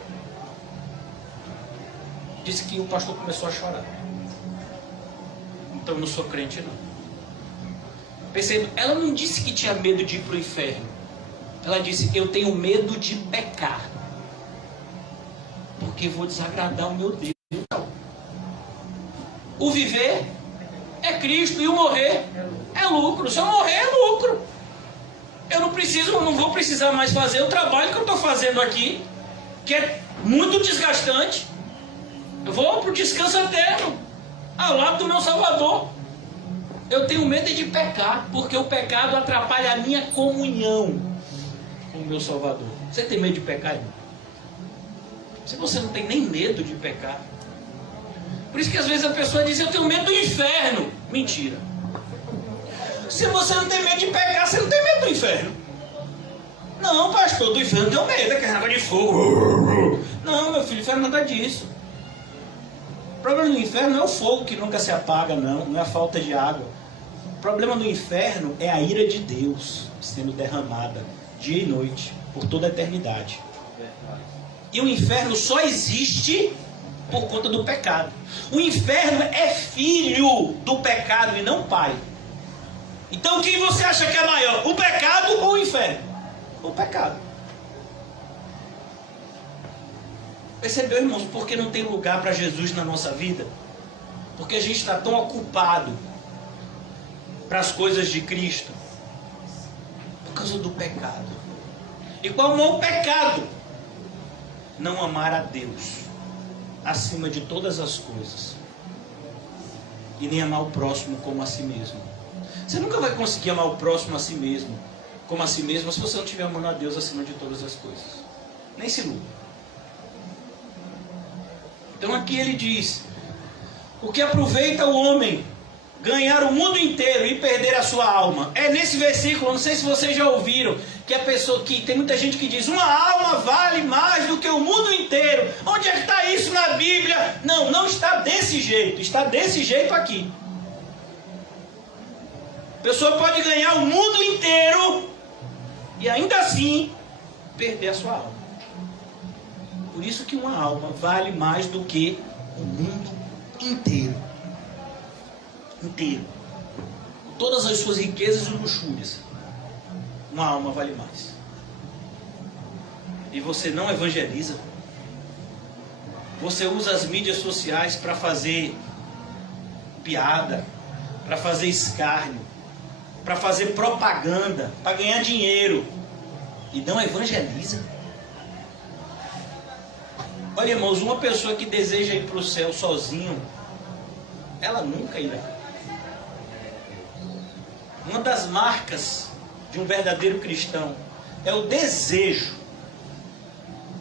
Disse que o pastor começou a chorar. Então eu não sou crente, não. Perceba, ela não disse que tinha medo de ir para o inferno. Ela disse, eu tenho medo de pecar. Porque vou desagradar o meu Deus. O viver é Cristo e o morrer é lucro. Se eu morrer é lucro. Eu não vou precisar mais fazer o trabalho que eu estou fazendo aqui, que é muito desgastante. Eu vou para o descanso eterno, ao lado do meu Salvador. Eu tenho medo de pecar, porque o pecado atrapalha a minha comunhão com o meu Salvador. Você tem medo de pecar, irmão? Se você não tem nem medo de pecar. Por isso que às vezes a pessoa diz, eu tenho medo do inferno. Mentira. Se você não tem medo de pecar, você não tem medo do inferno. Não, pastor, do inferno eu tenho medo, é que é água de fogo. Não, meu filho, o inferno não nada disso. O problema do inferno não é o fogo que nunca se apaga, não é a falta de água. O problema do inferno é a ira de Deus sendo derramada dia e noite, por toda a eternidade. E o inferno só existe por conta do pecado. O inferno é filho do pecado e não pai. Então quem você acha que é maior? O pecado ou o inferno? O pecado. Percebeu, irmãos, por que não tem lugar para Jesus na nossa vida? Porque a gente está tão ocupado para as coisas de Cristo por causa do pecado. E qual é o pecado? Não amar a Deus acima de todas as coisas e nem amar o próximo como a si mesmo. Você nunca vai conseguir amar o próximo a si mesmo como a si mesmo se você não estiver amando a Deus acima de todas as coisas. Nem se iluda. Então aqui ele diz, o que aproveita o homem ganhar o mundo inteiro e perder a sua alma? É nesse versículo, não sei se vocês já ouviram, que a pessoa, que tem muita gente que diz, uma alma vale mais do que o mundo inteiro. Onde é que está isso na Bíblia? Não, não está desse jeito, está desse jeito aqui. A pessoa pode ganhar o mundo inteiro e ainda assim perder a sua alma. Por isso que uma alma vale mais do que o mundo inteiro. Inteiro. Todas as suas riquezas e luxúrias. Uma alma vale mais. E você não evangeliza. Você usa as mídias sociais para fazer piada, para fazer escárnio, para fazer propaganda, para ganhar dinheiro. E não evangeliza. Olha, irmãos, uma pessoa que deseja ir para o céu sozinho, ela nunca irá. Uma das marcas de um verdadeiro cristão é o desejo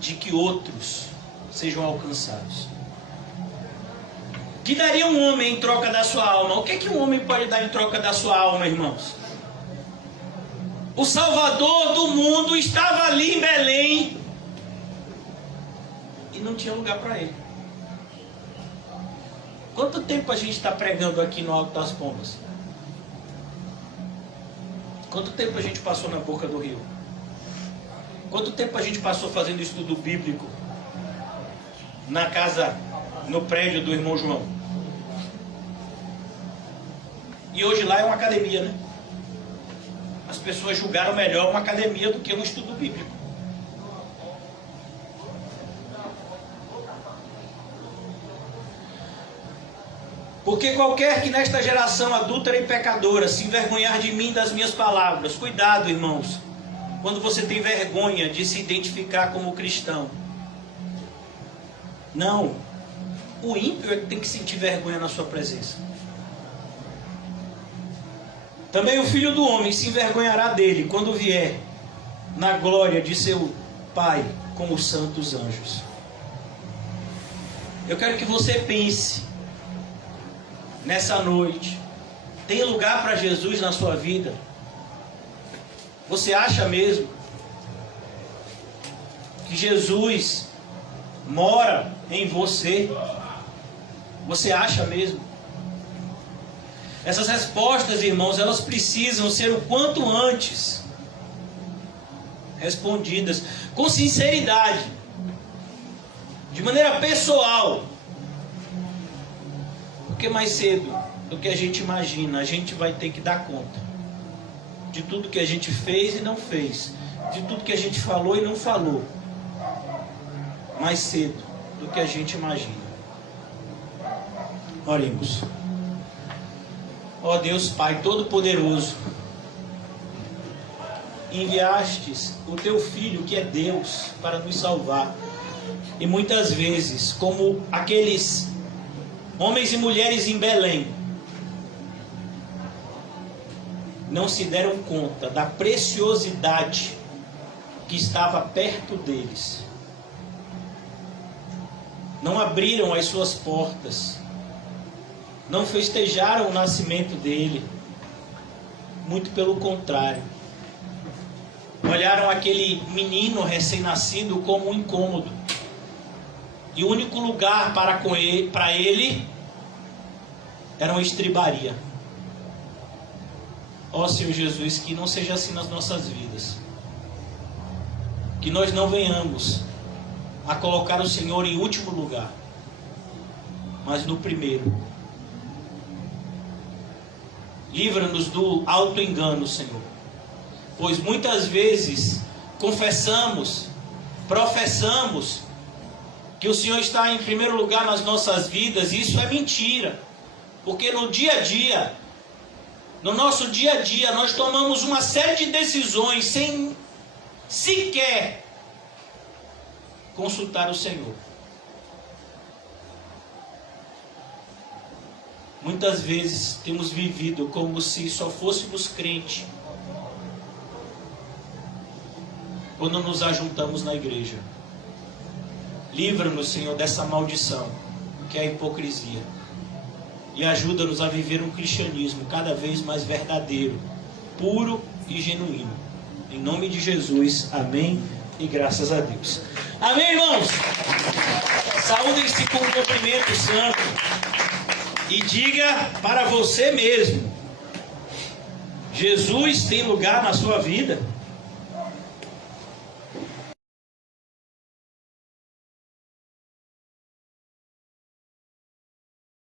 de que outros sejam alcançados. O que daria um homem em troca da sua alma? O que é que um homem pode dar em troca da sua alma, irmãos? O Salvador do mundo estava ali em Belém e não tinha lugar para ele. Quanto tempo a gente está pregando aqui no Alto das Pombas? Quanto tempo a gente passou na boca do rio? Quanto tempo a gente passou fazendo estudo bíblico na casa, no prédio do irmão João? E hoje lá é uma academia, né? As pessoas julgaram melhor uma academia do que um estudo bíblico. Porque qualquer que nesta geração adúltera e pecadora se envergonhar de mim e das minhas palavras, cuidado, irmãos, quando você tem vergonha de se identificar como cristão. Não, o ímpio é que tem que sentir vergonha na sua presença. Também o Filho do Homem se envergonhará dele quando vier na glória de seu Pai com os santos anjos. Eu quero que você pense nessa noite, tem lugar para Jesus na sua vida? Você acha mesmo que Jesus mora em você? Você acha mesmo? Essas respostas, irmãos, elas precisam ser o quanto antes respondidas com sinceridade, de maneira pessoal, Porque mais cedo do que a gente imagina, a gente vai ter que dar conta de tudo que a gente fez e não fez, de tudo que a gente falou e não falou. Mais cedo do que a gente imagina. Oremos. Ó Deus Pai Todo-Poderoso, enviastes o Teu Filho, que é Deus, para nos salvar. E muitas vezes, como aqueles homens e mulheres em Belém, não se deram conta da preciosidade que estava perto deles. Não abriram as suas portas, não festejaram o nascimento dele, muito pelo contrário, olharam aquele menino recém-nascido como um incômodo, e o único lugar para ele era uma estribaria. Ó Senhor Jesus, que não seja assim nas nossas vidas, que nós não venhamos a colocar o Senhor em último lugar, mas no primeiro. Livra-nos do auto-engano, Senhor, pois muitas vezes confessamos, professamos que o Senhor está em primeiro lugar nas nossas vidas, e isso é mentira, porque no dia a dia, no nosso dia a dia, nós tomamos uma série de decisões sem sequer consultar o Senhor. Muitas vezes temos vivido como se só fôssemos crentes quando nos ajuntamos na igreja. Livra-nos, Senhor, dessa maldição que é a hipocrisia, e ajuda-nos a viver um cristianismo cada vez mais verdadeiro, puro e genuíno. Em nome de Jesus, amém e graças a Deus. Amém, irmãos? Saúdem-se com um cumprimento santo e diga para você mesmo: Jesus tem lugar na sua vida.